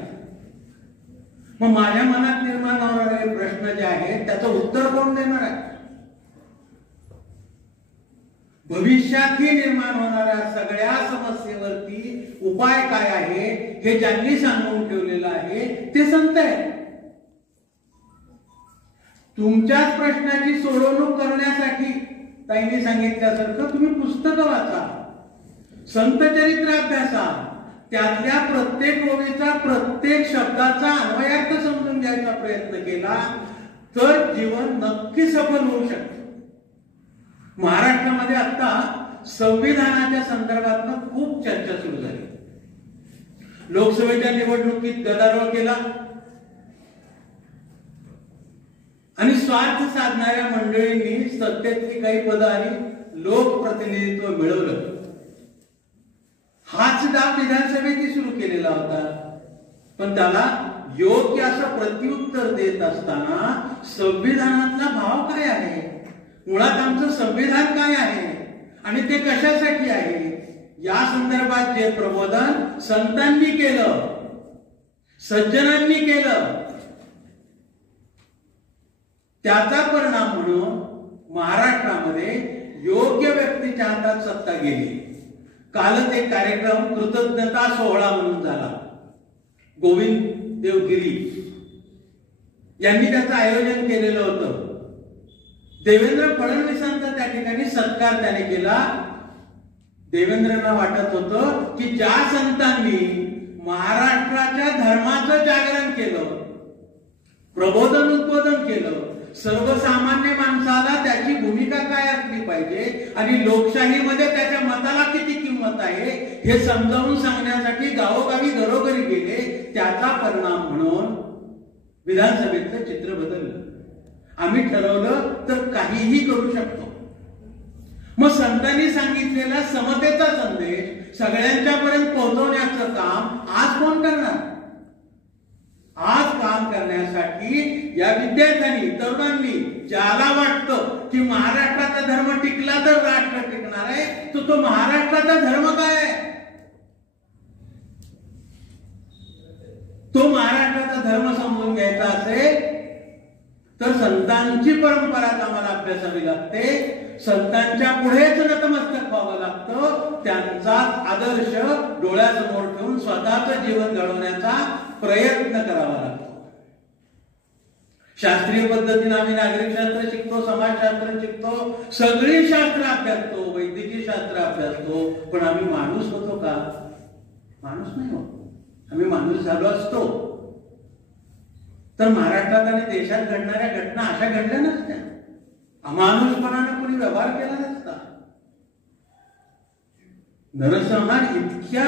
मग माझ्या मनात निर्माण होणारे प्रश्न जे आहेत त्याचं उत्तर कोण देणार आहे? भविष्यातही निर्माण होणाऱ्या सगळ्या समस्येवरती उपाय काय आहे हे ज्यांनी सांगून ठेवलेलं आहे ते संत आहेत. तुमच्याच प्रश्नाची सोडवणूक करण्यासाठी ताईंनी सांगितल्यासारखं तुम्ही पुस्तकं वाचा, संत चरित्र अभ्यासा, त्यातल्या प्रत्येक ओळीचा प्रत्येक शब्दाचा अन्वयार्थ समजून घ्यायचा प्रयत्न केला तर जीवन नक्की सफल होऊ शकते. महाराष्ट्रामध्ये आता संविधानाच्या संदर्भात खूप चर्चा सुरू झाली. लोकसभेच्या निवडणुकीत गदारोळ केला आणि स्वार्थ साधणाऱ्या मंडळींनी सत्तेतली काही पदं आणि लोकप्रतिनिधित्व मिळवलं. हाच डाव विधानसभेतही सुरू केलेला होता. पण त्याला योग्य असं प्रत्युत्तर देत असताना संविधानातला भाव काय आहे, मुळात आमचं संविधान काय आहे आणि ते कशासाठी आहे या संदर्भात जे प्रबोधन संतांनी केलं, सज्जनांनी केलं, त्याचा परिणाम म्हणून महाराष्ट्रामध्ये योग्य व्यक्तीच्या हातात सत्ता गेली. कालच एक कार्यक्रम कृतज्ञता सोहळा म्हणून झाला. गोविंद देवगिरी यांनी त्याचं आयोजन केलेलं होतं. देवेंद्र फडणवीसांचा त्या ठिकाणी सत्कार त्याने केला. देवेंद्रांना वाटत होतं की ज्या संतांनी महाराष्ट्राच्या धर्माचं जागरण केलं, प्रबोधन उद्बोधन केलं, सर्वसामान्य माणसाला त्याची भूमिका काय असली पाहिजे आणि लोकशाहीमध्ये त्याच्या मताला किती किंमत आहे हे समजावून सांगण्यासाठी गावोगावी घरोघरी गेले. त्याचा परिणाम म्हणून विधानसभेचं चित्र बदललं. आम्ही ठरवलं तर काहीही करू शकतो. मग संतांनी सांगितलेला समतेचा संदेश सगळ्यांच्या पर्यंत पोहोचवण्याचं काम आज कोण करणार? आज काम करण्यासाठी या विद्यार्थ्यांनी, तरुणांनी, ज्याला वाटतं की महाराष्ट्राचा धर्म टिकला तर राष्ट्र टिकणार आहे, तो महाराष्ट्राचा धर्म काय आहे? तो महाराष्ट्राचा धर्म समजून घ्यायचा असेल तर संतांची परंपराच आम्हाला अभ्यासावी लागते. संतांच्या पुढेच नतमस्तक व्हावं लागतं. त्यांचा आदर्श डोळ्यासमोर ठेवून स्वतःचं जीवन घडवण्याचा प्रयत्न करावा लागतो. शास्त्रीय पद्धतीने आम्ही नागरिकशास्त्र शिकतो, समाजशास्त्र शिकतो, सगळी शास्त्र अभ्यासतो, वैद्यकीय शास्त्र अभ्यासतो, पण आम्ही माणूस होतो का? माणूस नाही होतो. आम्ही माणूस झालो असतो तर महाराष्ट्रात आणि देशात घडणाऱ्या घटना अशा घडल्या नसत्या. अमानुषपणाने कोणी व्यवहार केला नसता. नरसंहार इतक्या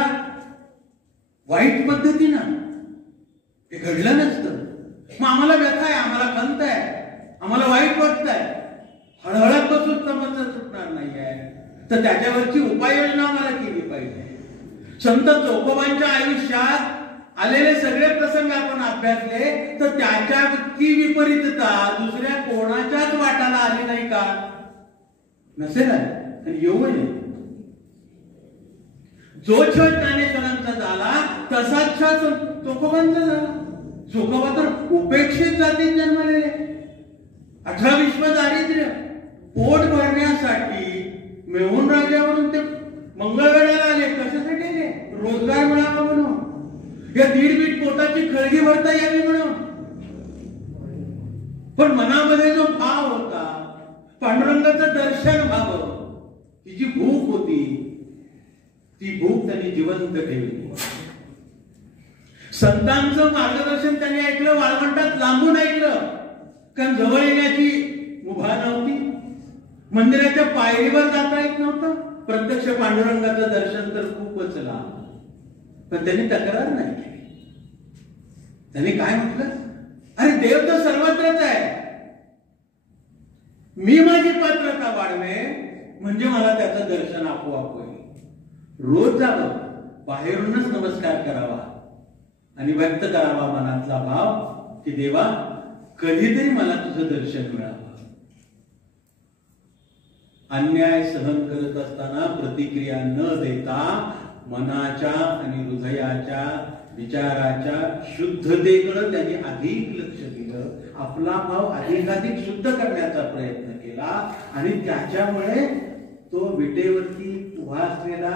वाईट पद्धतीनं हे घडलं नसतं. मग आम्हाला व्यथा आहे, आम्हाला खंत आहे, आम्हाला वाईट वाटत आहे, हळहळत बसून समजलं सुटणार नाही आहे, तर त्याच्यावरची उपाययोजना आम्हाला केली पाहिजे. संत चोखोबांच्या आयुष्यात आलेले सगळे प्रसंग आपण अभ्यासले तर त्याच्यावरची विपरीतता दुसऱ्या कोणाच्याच वाटाला आली नाही का? नसेल आणि येऊ नये. जो छळ ज्ञानेश्वरांचा झाला तसाच छळ चोखोबांचा झाला. चोखोबा तर उपेक्षित जातीत जन्मलेले, 18 विश्व दारिद्र्य, पोट भरण्यासाठी मेहुण राजावरून ते मंगळवेढ्याला आले. कशासाठी आले? रोजगार मिळावा म्हणून, या 1.5 बीट पोटाची खळगी भरता यावी म्हणून. पण मनामध्ये जो भाव होता, पांडुरंगाचं दर्शन व्हावं, ही जी भूक होती, ती भूक त्यांनी जिवंत ठेवली. संतांचं मार्गदर्शन त्यांनी ऐकलं, वाळवंटात लांबून ऐकलं, कारण जवळ येण्याची मुभा नव्हती. मंदिराच्या पायरीवर जाता येत नव्हतं. प्रत्यक्ष पांडुरंगाचं दर्शन तर खूपच लांब. पण त्यांनी तक्रार नाही केली. त्यांनी काय म्हटलं? अरे देव तर सर्वत्रच आहे, मी माझी पात्रता वाढवे म्हणजे मला त्याचं दर्शन आपोआप होईल. रोज जावं, बाहेरूनच नमस्कार करावा आणि व्यक्त करावा मनातला भाव की देवा कधीतरी मला तुझं दर्शन मिळावं. अन्याय सहन करत असताना प्रतिक्रिया न देता मनाच्या आणि हृदयाच्या विचाराच्या शुद्धतेकडे त्यांनी अधिक लक्ष दिलं. आपला भाव अधिकाधिक शुद्ध करण्याचा प्रयत्न केला आणि त्याच्यामुळे तो विटेवरती उभा असलेला,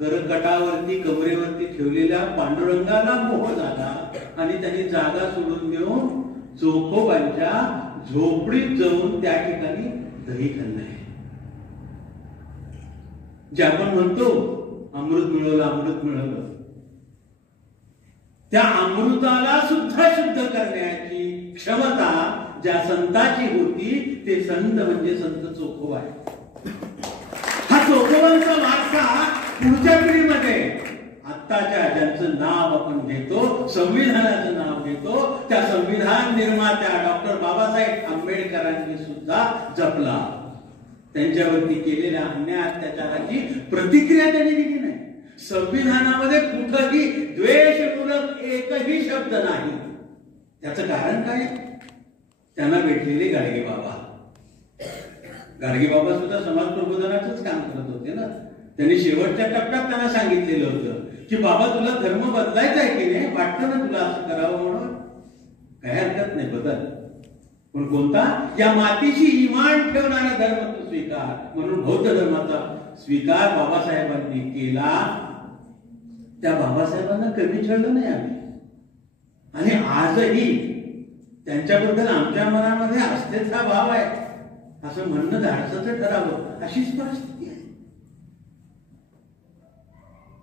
करकटावरती, कमरेवरती ठेवलेल्या पांडुरंगाला मोह झाला आणि त्यांनी जागा सोडून देऊन चोखोबांच्या झोपडीत जाऊन त्या ठिकाणी दही खाल्लंय. जे आपण म्हणतो अमृत मिळवलं, अमृत मिळवलं, त्या अमृताला सुद्धा शुद्ध करण्याची क्षमता ज्या संताची होती ते संत म्हणजे संत चोखोबा आहे. हा चोखोबांचा वारसा पुढच्या पिढीमध्ये आत्ताच्या ज्यांचं नाव आपण घेतो, संविधानाचं नाव घेतो, त्या संविधान निर्मात्या डॉक्टर बाबासाहेब आंबेडकरांनी सुद्धा जपला. त्यांच्यावरती केलेल्या अन्याय अत्याचाराची प्रतिक्रिया त्यांनी दिली नाही. संविधानामध्ये कुठंही द्वेषमूलक एकही शब्द नाही. त्याचं कारण काय? त्यांना भेटलेले गाडगे बाबा. गाडगे बाबा सुद्धा समाज प्रबोधनाचंच काम करत होते ना. त्यांनी शेवटच्या टप्प्यात त्यांना सांगितलेलं होतं की बाबा तुला धर्म बदलायचा आहे की नाही, वाटतं ना तुला असं करावं म्हणून, काही हरकत नाही, बदल, पण कोणता? या मातीशी इमान ठेवणारा धर्म तू स्वीकार. म्हणून बौद्ध धर्माचा स्वीकार बाबासाहेबांनी केला. त्या बाबासाहेबांना कमी छळलं नाही आम्ही. आणि आजही त्यांच्याबद्दल आमच्या मनामध्ये आस्थेचा भाव आहे असं म्हणणं धाडसाचं ठरावं अशीच परिस्थिती आहे.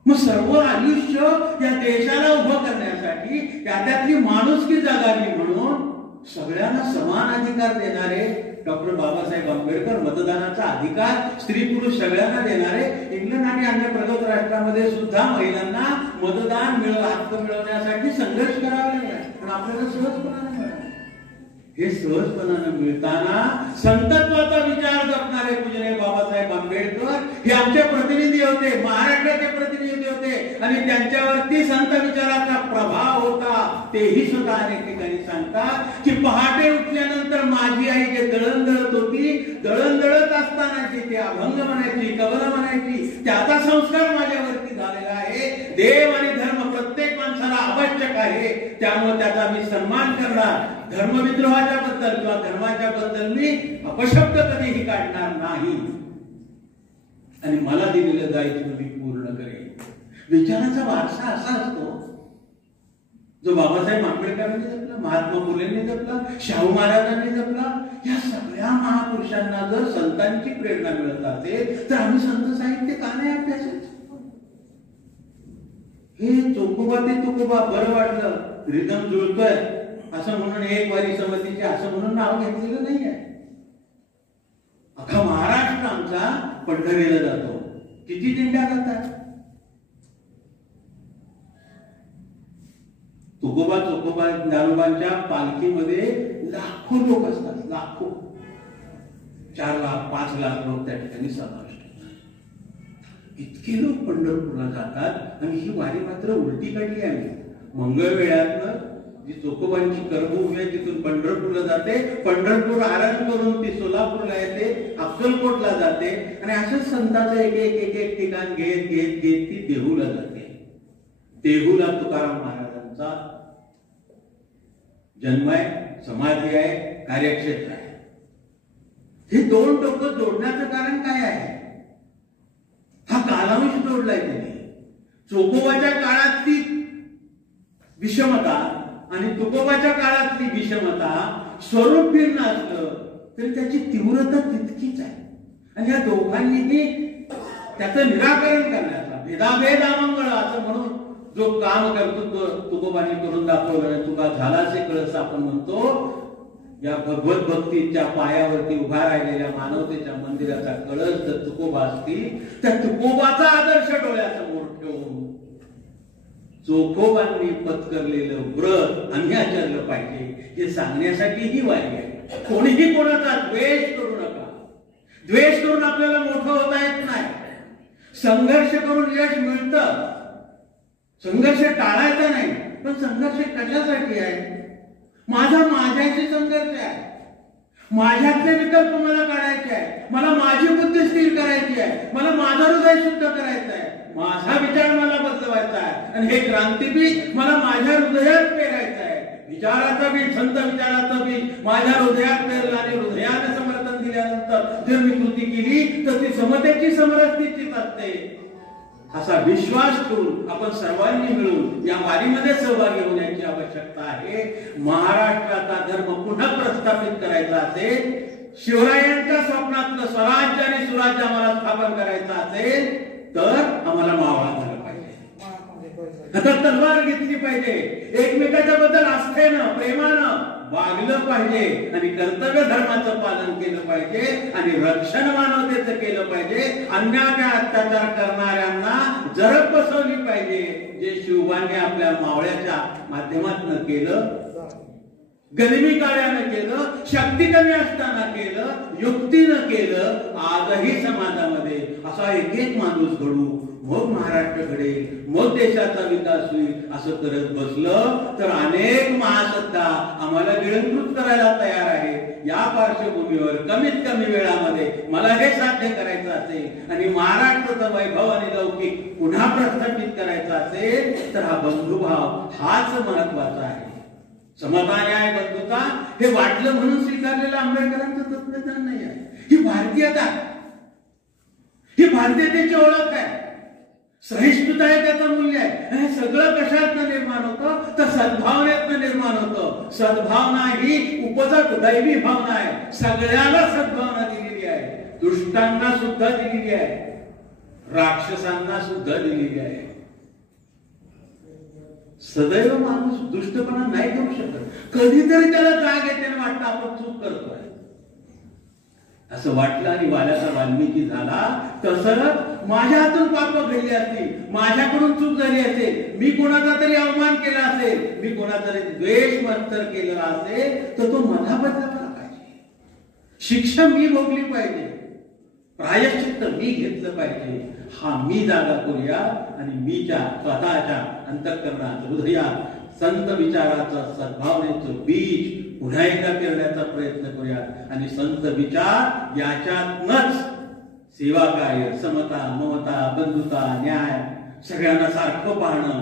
मग सर्व आयुष्य या देशाला उभं करण्यासाठी त्यातली माणुसकी जगावी म्हणून सगळ्यांना समान अधिकार देणारे डॉक्टर बाबासाहेब आंबेडकर मतदानाचा अधिकार स्त्री पुरुष सगळ्यांना देणारे. इंग्लंड आणि अन्य प्रगत राष्ट्रामध्ये सुद्धा महिलांना मतदान हक्क मिळवण्यासाठी संघर्ष करावा लागला, पण आपल्याला सहजपणाने मिळाला. हे सहजपणानं मिळताना संतत्वाचा विचार करणारे पूजनीय बाबासाहेब आंबेडकर हे आमचे प्रतिनिधी होते, महाराष्ट्राचे प्रतिनिधी होते आणि त्यांच्यावरती संत विचाराचा प्रभाव होता. तेही सुद्धा अनेक ठिकाणी सांगतात की पहाटे उठल्यानंतर माझी आई जे दळण दळत होती, दळण दळत असताना जी ते अभंग म्हणायची, कवल म्हणायची, त्याचा संस्कार माझ्यावरती झालेला आहे. देव आणि धर्म प्रत्येक माणसाला आवश्यक आहे, त्यामुळे त्याचा मी सन्मान करणार. धर्मविद्रोहाच्या बद्दल किंवा धर्माच्या बद्दल मी अपशब्द कधीही काढणार नाही आणि मला दिलेलं दायित्व मी पूर्ण करेन. विचाराचा वारसा असा असतो जो बाबासाहेब आंबेडकरांनी जपला, महात्मा फुलेंनी जपला, शाहू महाराजांनी जपला. या सगळ्या महापुरुषांना जर संतांची प्रेरणा मिळत असेल तर आम्ही संत साहित्य का नाही अभ्यासायचं? हे चोकोबा ते तुकोबा बरं वाटलं, रिदम जुळतोय असं म्हणून एक वारी समितीचे असं म्हणून नाव घेतलेलं नाही आहे. अख्खा महाराष्ट्र आमचा पंढरीला जातो. किती दिंड्या जातात? तुकोबा चोकोबा दानोबांच्या पालखीमध्ये लाखो लोक असतात, लाखो. 4 लाख 5 लाख लोक त्या ठिकाणी समाविष्ट होतात. इतके लोक पंढरपूरला जातात आणि ही वारी मात्र उलटी काढली आहे. मंगळवेळ्यातनं जी चोकोबांची कर्मभूमी आहे तिथून पंढरपूरला जाते, पंढरपूर आरण करून ती सोलापूरला येते, अक्कलकोटला जाते आणि असंच संतांचं एक एक एक एक ठिकाण घेत घेत घेत ती देहूला जाते. देहूला तुकाराम महाराजांचा जन्म आहे, समाधी आहे, कार्यक्षेत्र आहे. हे दोन टोकं जोडण्याचं कारण काय आहे? हा कालांश जोडलाय त्यांनी. चोकोबाच्या काळातली विषमता आणि तुकोबाच्या काळातली विषमता स्वरूप भिन्न असलं तरी त्याची तीव्रता तितकीच आहे. आणि या दोघांनीही त्याचं निराकरण करण्याचा भेदाभेद अमंगळ असं म्हणून जो काम करतो तुकोबांनी करून दाखवलं. तुका झालासे कळस आपण म्हणतो. या भगवत भक्तीच्या पायावरती उभा राहिलेल्या मानवतेच्या मंदिराचा कळस जर तुकोबा असतील तर तुकोबाचा आदर्श डोळ्यासमोर ठेवून चोखोबांनी पत्करलेलं व्रत आम्ही आचरलं पाहिजे हे सांगण्यासाठी ही वारी आहे. कोणीही कोणाचा द्वेष करू नका. द्वेष करून आपल्याला मोठं होता येत नाही. संघर्ष करून यश मिळतं. संघर्ष टाळायचा नाही, पण संघर्ष कशासाठी आहे? माझ्याशी संघर्ष आहे. माझ्यातले विकल्प मला काढायचे आहे. मला माझी बुद्धी स्थिर करायची आहे. मला माझं हृदय शुद्ध करायचं आहे. माझा विचार मला बदलवायचा आहे आणि हे क्रांतीबीज मला माझ्या हृदयात पेरायचं आहे. विचाराचं बीज, संत विचाराचं बीज माझ्या हृदयात पेरलं आणि हृदयाने समर्थन दिल्यानंतर जर मी कृती केली तर ती समतेची समरस्थितीच असते. असा विश्वास ठेवून आपण सर्वांनी मिळून या वारीमध्ये सहभागी होण्याची आवश्यकता आहे. महाराष्ट्राचा धर्म पुन्हा प्रस्थापित करायचा असेल, शिवरायांच्या स्वप्नातलं स्वराज्य आणि सुराज्य आम्हाला स्थापन करायचं असेल तर आम्हाला मावळा झाला पाहिजे. आता तलवार घेतली पाहिजे. एकमेकाच्या बद्दल आस्थेनं प्रेमानं वागलं पाहिजे आणि कर्तव्य धर्माचं पालन केलं पाहिजे आणि रक्षण मानवतेचं केलं पाहिजे. अन्याय अत्याचार करणाऱ्यांना जरब बसवली पाहिजे. जे शिवबांनी आपल्या मावळ्याच्या माध्यमातून केलं, गरिबी काळानं केलं, शक्ती कमी असताना केलं, युक्तीनं केलं. आजही समाजामध्ये असा एक एक माणूस घडू, मग महाराष्ट्र घडेल, मग देशाचा विकास होईल असं करत बसलं तर अनेक महासत्ता आम्हाला गिळंकृत करायला तयार आहे. या पार्श्वभूमीवर कमीत कमी वेळामध्ये मला हे साध्य करायचं असेल आणि महाराष्ट्राचं वैभव आणि लौकिक पुन्हा प्रस्थापित करायचं असेल तर हा बंधुभाव हाच महत्वाचा आहे. समता न्याय बंधुता हे वाटलं म्हणून स्वीकारलेलं आंबेडकरांचं तत्वज्ञान नाही आहे. ही भारतीयता, ही भारतीयतेची ओळख आहे. सहिष्णुता आहे त्याचं मूल्य आहे. हे सगळं कशातनं निर्माण होतं तर सद्भावनेतनं निर्माण होतं. सद्भावना ही उपजत दैवी भावना आहे. सगळ्याला सद्भावना दिलेली आहे. दुष्टांना सुद्धा दिलेली आहे, राक्षसांना सुद्धा दिलेली आहे. सदैव माणूस दुष्टपणा नाही करू शकत. कधीतरी त्याला जाग येते आणि वाटतं आपण चूक करतोय. असं वाटलं आणि वाल्याचा वाल्मिकी झाला. तसंच माझ्या हातून पाप घडली असतील, माझ्याकडून चूक झाली असेल, मी कोणाचा तरी अवमान केला असेल, मी कोणाचा तरी द्वेष मत्सर केलेला असेल, तर तो मला बदलावा पाहिजे. शिक्षा मी भोगली पाहिजे, प्रायश्चित्त मी घेतलं पाहिजे. हा मी जागा करूया आणि मीच्या स्वतःच्या अंतःकरणात हृदयात संत विचाराचं सद्भावनेचं बीज पुन्हा एकदा पेरण्याचा प्रयत्न करूया. आणि संत विचार याच्यातनच सेवा कार्य, समता, ममता, बंधुता, न्याय, सगळ्यांना सारखं पाहणं.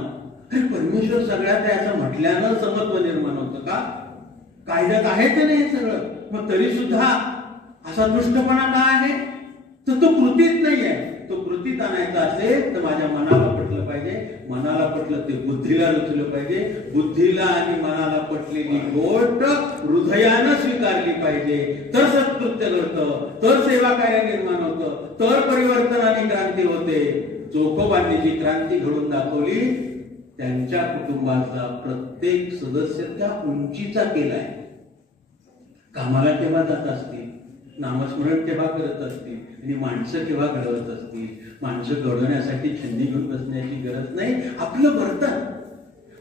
अरे परमेश्वर सगळ्यात आहे असं म्हटल्यानं समत्व निर्माण होतं का? कायद्यात आहे ते नाही सगळं, मग तरी सुद्धा असा दुष्टपणा का आहे? तर तो कृतीत नाही आहे. तो कृतीत आणायचा असेल तर माझ्या मनाला पटलं पाहिजे, मनाला पटलं ते बुद्धीला रुचलं पाहिजे, बुद्धीला आणि मनाला पटलेली गोष्ट हृदयानं स्वीकारली पाहिजे. तर सत्कृत्य घडतं, तर सेवा कार्य निर्माण होतं, तर परिवर्तन आणि क्रांती होते. चोखोबांनी जी क्रांती घडून दाखवली, त्यांच्या कुटुंबाचा प्रत्येक सदस्य त्या उंचीचा केलाय. कामाला केव्हा जात असतील, नामस्मरण केव्हा करत असतील, आणि माणसं केव्हा घडवत असतील. माणसं घडवण्यासाठी छंदी घेऊन बसण्याची गरज नाही. आपलं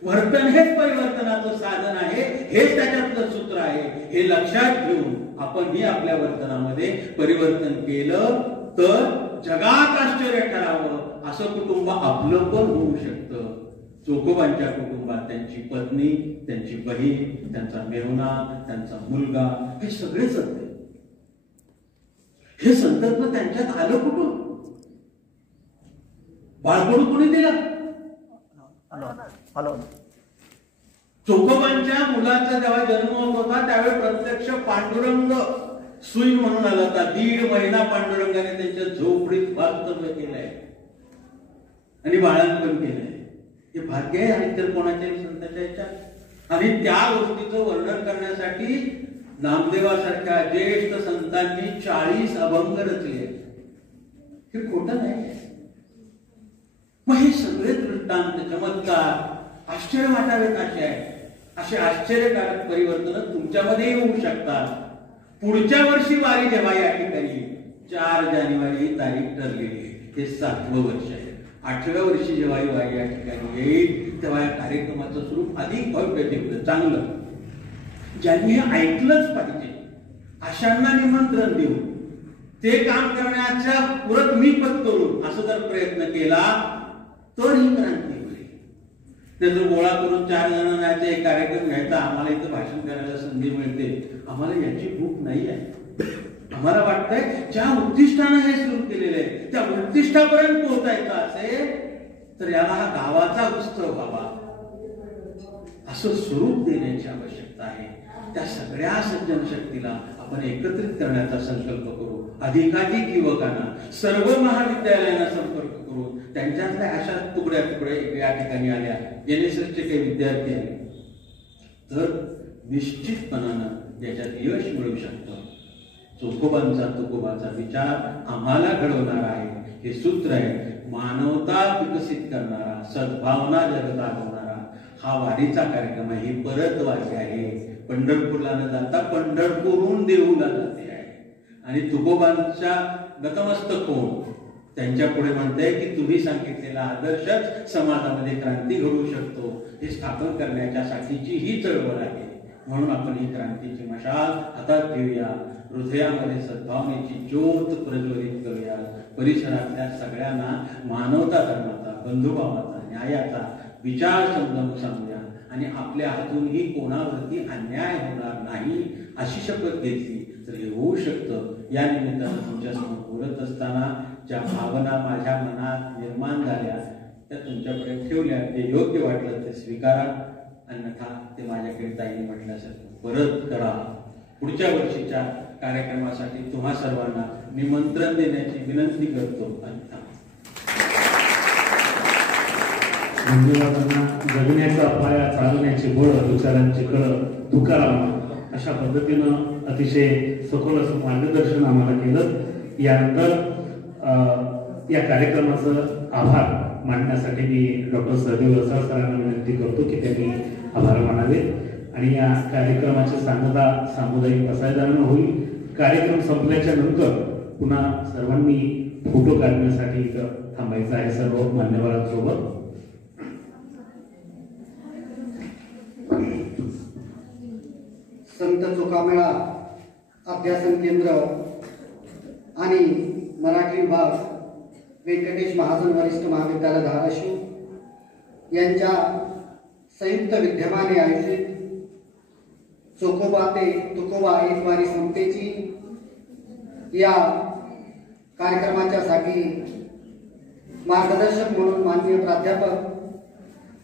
वर्तन हेच परिवर्तनाचं साधन आहे, हेच त्याच्यातलं सूत्र आहे. हे लक्षात घेऊन आपणही आपल्या वर्तनामध्ये परिवर्तन केलं तर जगात आश्चर्य ठरावं असं कुटुंब आपलं पण होऊ शकतं. चोखोबांच्या कुटुंबात त्यांची पत्नी, त्यांची बहीण, त्यांचा मेहुणा, त्यांचा मुलगा, हे सगळेच होते. हे संतत्व त्यांच्यात आलं कुठून? बाळकडू कोणी दिलं? चोखोबांच्या मुलाचा जेव्हा जन्म होत होता त्यावेळी प्रत्यक्ष पांडुरंग सुई म्हणून आला होता. 1.5 महिना पांडुरंगाने त्यांच्या झोपडीत वास्तव्य केलंय आणि बाळंतपण केलंय. हे भाग्य आहे आणि तर कोणाच्या संतांच्या ह्याच्यात. आणि त्या गोष्टीचं वर्णन करण्यासाठी नामदेवासारख्या ज्येष्ठ संतांनी 40 अभंग रचले. हे खोटं नाही. मग हे सगळे दृष्टांत, चमत्कार आश्चर्य वाटावेत असे आहे. असे आश्चर्यकारक परिवर्तन तुमच्यामध्ये होऊ शकतात. पुढच्या वर्षी वारी जेव्हा या ठिकाणी 4 जानेवारी ही तारीख ठरलेली आहे, हे 7वं वर्ष आहे. 8व्या वर्षी जेव्हा ही वारी या ठिकाणी येईल तेव्हा या कार्यक्रमाचं स्वरूप अधिक भव्य, दिव्य, चांगलं, ज्यांनी हे ऐकलंच पाहिजे अशांना निमंत्रण देऊन ते काम करण्याच्या पुरत मी पद करून असं जर प्रयत्न केला तर ही क्रांती होईल. त्याचं गोळा करून 4 जणांना एक कार्यक्रम घ्यायचा, आम्हाला इथं भाषण करायला संधी मिळते, आम्हाला याची भूक नाही आहे. आम्हाला वाटतंय ज्या उद्दिष्टानं हे सुरू केलेलं आहे त्या उद्दिष्टापर्यंत पोहोचायचं असेल तर याला हा गावाचा उत्सव व्हावा असं स्वरूप देण्याची आवश्यकता आहे. त्या सगळ्या सज्जन शक्तीला आपण एकत्रित करण्याचा संकल्प करू. अधिकाधिक युवकांना, सर्व महाविद्यालयांना संपर्क करू. त्यांच्यातल्या अशा तुकड्या या ठिकाणी आल्या, एनएसएसचे काही विद्यार्थी आले तर निश्चितपणानं याच्यात यश मिळू शकतं. चोखोबांचा तुकोबाचा विचार आम्हाला घडवणारा आहे. हे सूत्र आहे मानवता विकसित करणारा, सद्भावना जगतात होणारा हा वारीचा कार्यक्रम आहे. ही परत वारी आहे. पंढरपूरला न जाता पंढरपूरहून देऊला जाते आहे. आणि तुकोबांच्या नतमस्तक होऊन त्यांच्या पुढे म्हणते की तुम्ही सांगितलेला आदर्शच समाजामध्ये क्रांती घडवू शकतो, हे स्थापन करण्याच्या साठीची ही चळवळ आहे. म्हणून आपण ही क्रांतीची मशाल हातात घेऊया, हृदयामध्ये सद्भावनेची ज्योत प्रज्वलित करूया. परिसरातल्या सगळ्यांना मानवता धर्माचा, बंधुभावाचा, न्यायाचा विचार समजावून सांगूया आणि आपल्या हातूनही कोणावरती अन्याय होणार नाही अशी शपथ घेतली तर हे होऊ शकतं. या निमित्तानं तुमच्यासमोर बोलत असताना ज्या भावना माझ्या मनात निर्माण झाल्या त्या तुमच्याकडे ठेवल्या. ते योग्य वाटलं ते स्वीकारा, अन्यथा ते माझ्याकडे ताईने म्हटल्यासारखं परत करा. पुढच्या वर्षीच्या कार्यक्रमासाठी तुम्हा सर्वांना निमंत्रण देण्याची विनंती करतो. धन्यवादांना जगण्याचा पाया, चालण्याची बळ, विचारांची कळ, तुकाराम अशा पद्धतीनं अतिशय सखोल असं मार्गदर्शन आम्हाला केलं. यानंतर या कार्यक्रमाचं आभार मांडण्यासाठी मी डॉक्टर सहदेव रसाळ सरांना विनंती करतो की त्यांनी आभार मानावे आणि या कार्यक्रमाची सांगता सामुदायिक पसायदारानं होईल. कार्यक्रम संपल्याच्या नंतर पुन्हा सर्वांनी फोटो काढण्यासाठी इथं थांबायचं आहे सर्व मान्यवरांसोबत. संत चोखामेळा अभ्यासन केंद्र आणि मराठी विभाग व्यंकटेश महाजन वरिष्ठ महाविद्यालय धाराशिव यांच्या संयुक्त विद्यमाने आयोजित चोखोबा ते तुकोबा एक वारी समतेची या कार्यक्रमाच्यासाठी मार्गदर्शक म्हणून माननीय प्राध्यापक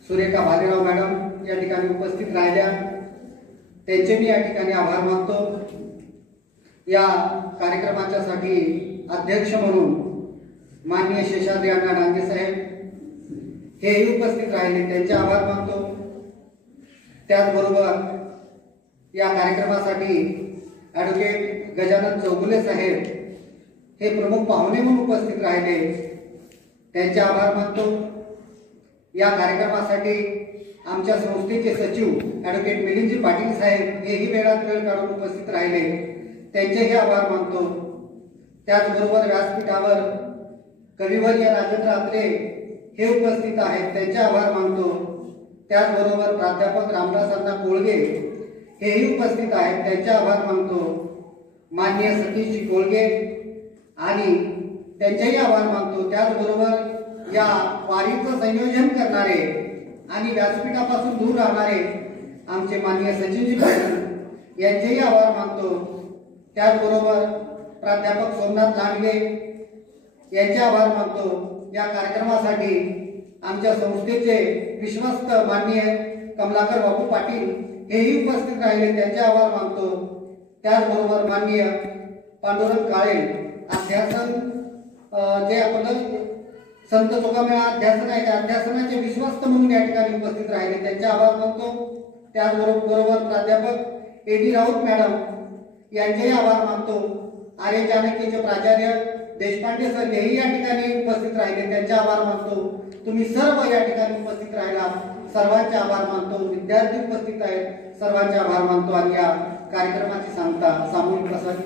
सुरेखा भालेराव मॅडम या ठिकाणी उपस्थित राहिल्या. त्यांचे मी या ठिकाणी आभार मानतो. या कार्यक्रमाच्यासाठी अध्यक्ष म्हणून माननीय शेषाद्री अण्णा डांगे साहेब हेही उपस्थित राहिले, त्यांचे आभार मानतो. त्याचबरोबर या कार्यक्रमासाठी ॲडव्होकेट गजानन चौगुले साहेब हे प्रमुख पाहुणे म्हणून उपस्थित राहिले, त्यांचे आभार मानतो. या कार्यक्रमासाठी आमच्या संस्थेचे सचिव ॲडव्होकेट मिलिंदजी पाटील साहेब हेही वेळात वेळ काढून उपस्थित राहिले, त्यांचेही आभार मानतो. त्याचबरोबर व्यासपीठावर कविवर्य राजेंद्र आत्रे हे उपस्थित आहेत, त्यांचे आभार मानतो. त्याचबरोबर प्राध्यापक रामदास अण्णा कोळगे हेही उपस्थित आहेत, त्यांचे आभार मानतो. माननीय सतीशजी कोळगे आणि त्यांचेही आभार मानतो. त्याचबरोबर या वारीचं संयोजन करणारे आणि व्यासपीठापासून दूर राहणारे आमचे माननीय सचिनजी पाटील यांचेही आभार मानतो. त्याचबरोबर प्राध्यापक सोमनाथ लांडगे यांचे आभार मानतो. या कार्यक्रमासाठी आमच्या संस्थेचे विश्वस्त माननीय कमलाकर बापू पाटील हेही उपस्थित राहिले, त्यांचे आभार मानतो. त्याचबरोबर माननीय पांडुरंग काळे अध्यासन जे आपलं संत चोखामेळा अध्यासन आहे त्या अध्यासनाचे विश्वस्त म्हणून या ठिकाणी उपस्थित राहिले, त्यांचे आभार मानतो. त्याचबरोबर प्राध्यापक ए.डी. राऊत मॅडम यांचेही आभार मानतो. आर्य चाणक्यचे प्राचार्य देशपांडे सर हेही या ठिकाणी उपस्थित राहिले, त्यांचे आभार मानतो. तुम्ही सर्व या ठिकाणी उपस्थित राहिला, सर्वांचे आभार मानतो. विद्यार्थी उपस्थित आहेत, सर्वांचे आभार मानतो. आणि या कार्यक्रमाची सांगता सामूहिक असायला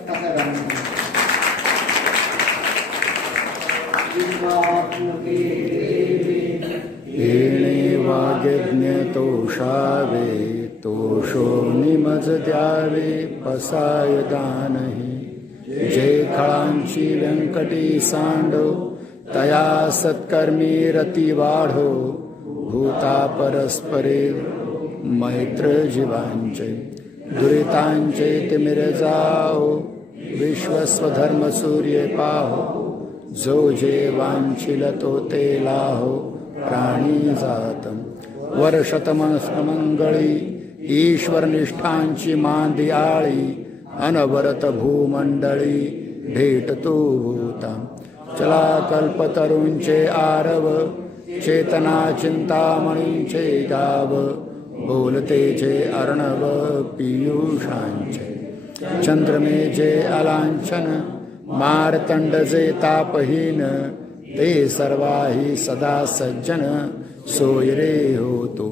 येणे वाग्यज्ञ तोषावे तोषो निमज द्यावे पसाय दानही जे खळांची व्यंकटी सांडो तया सत्कर्मी रती वाढो भूता परस्परे मैत्र जीवांचे दुरितांचे तिमिर जाओ विश्वस्वधर्म सूर्य पाहो जो जे वांछिल तो ते लाहो प्राणी जातम वर्षतमंगळी ईश्वर निष्ठांची मांदी आळी अनवरत भूमंडळी भेटतो भूता चला कल्पतरूंचे आरव चेतना चिंतामणींचे गाव बोलतेचे अर्णव पीयूषांचे चंद्रमेचे अलांछन मारतंडजे तापहीन ते सर्वाही सदा सज्जन सोयरे होतो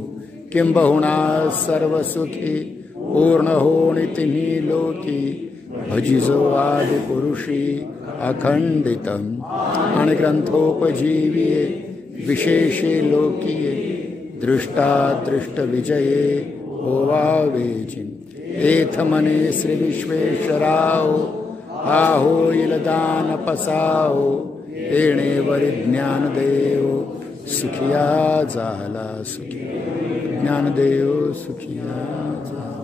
किंबहुना सर्व सुखी पूर्ण होणी तिन्ही लोकी भजिजो आदि पुरुषी अखंडितम आणि ग्रंथोपजीविये विशेषे लोकीये दृष्टादृष्ट विजये होवावेची एथ मने श्री विश्वेश्वराव आहोईल दान पसाओ येणे वरी ज्ञानदेव सुखिया झाला सुखी ज्ञानदेव सुखिया झाला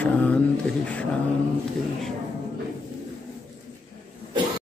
शांती शांती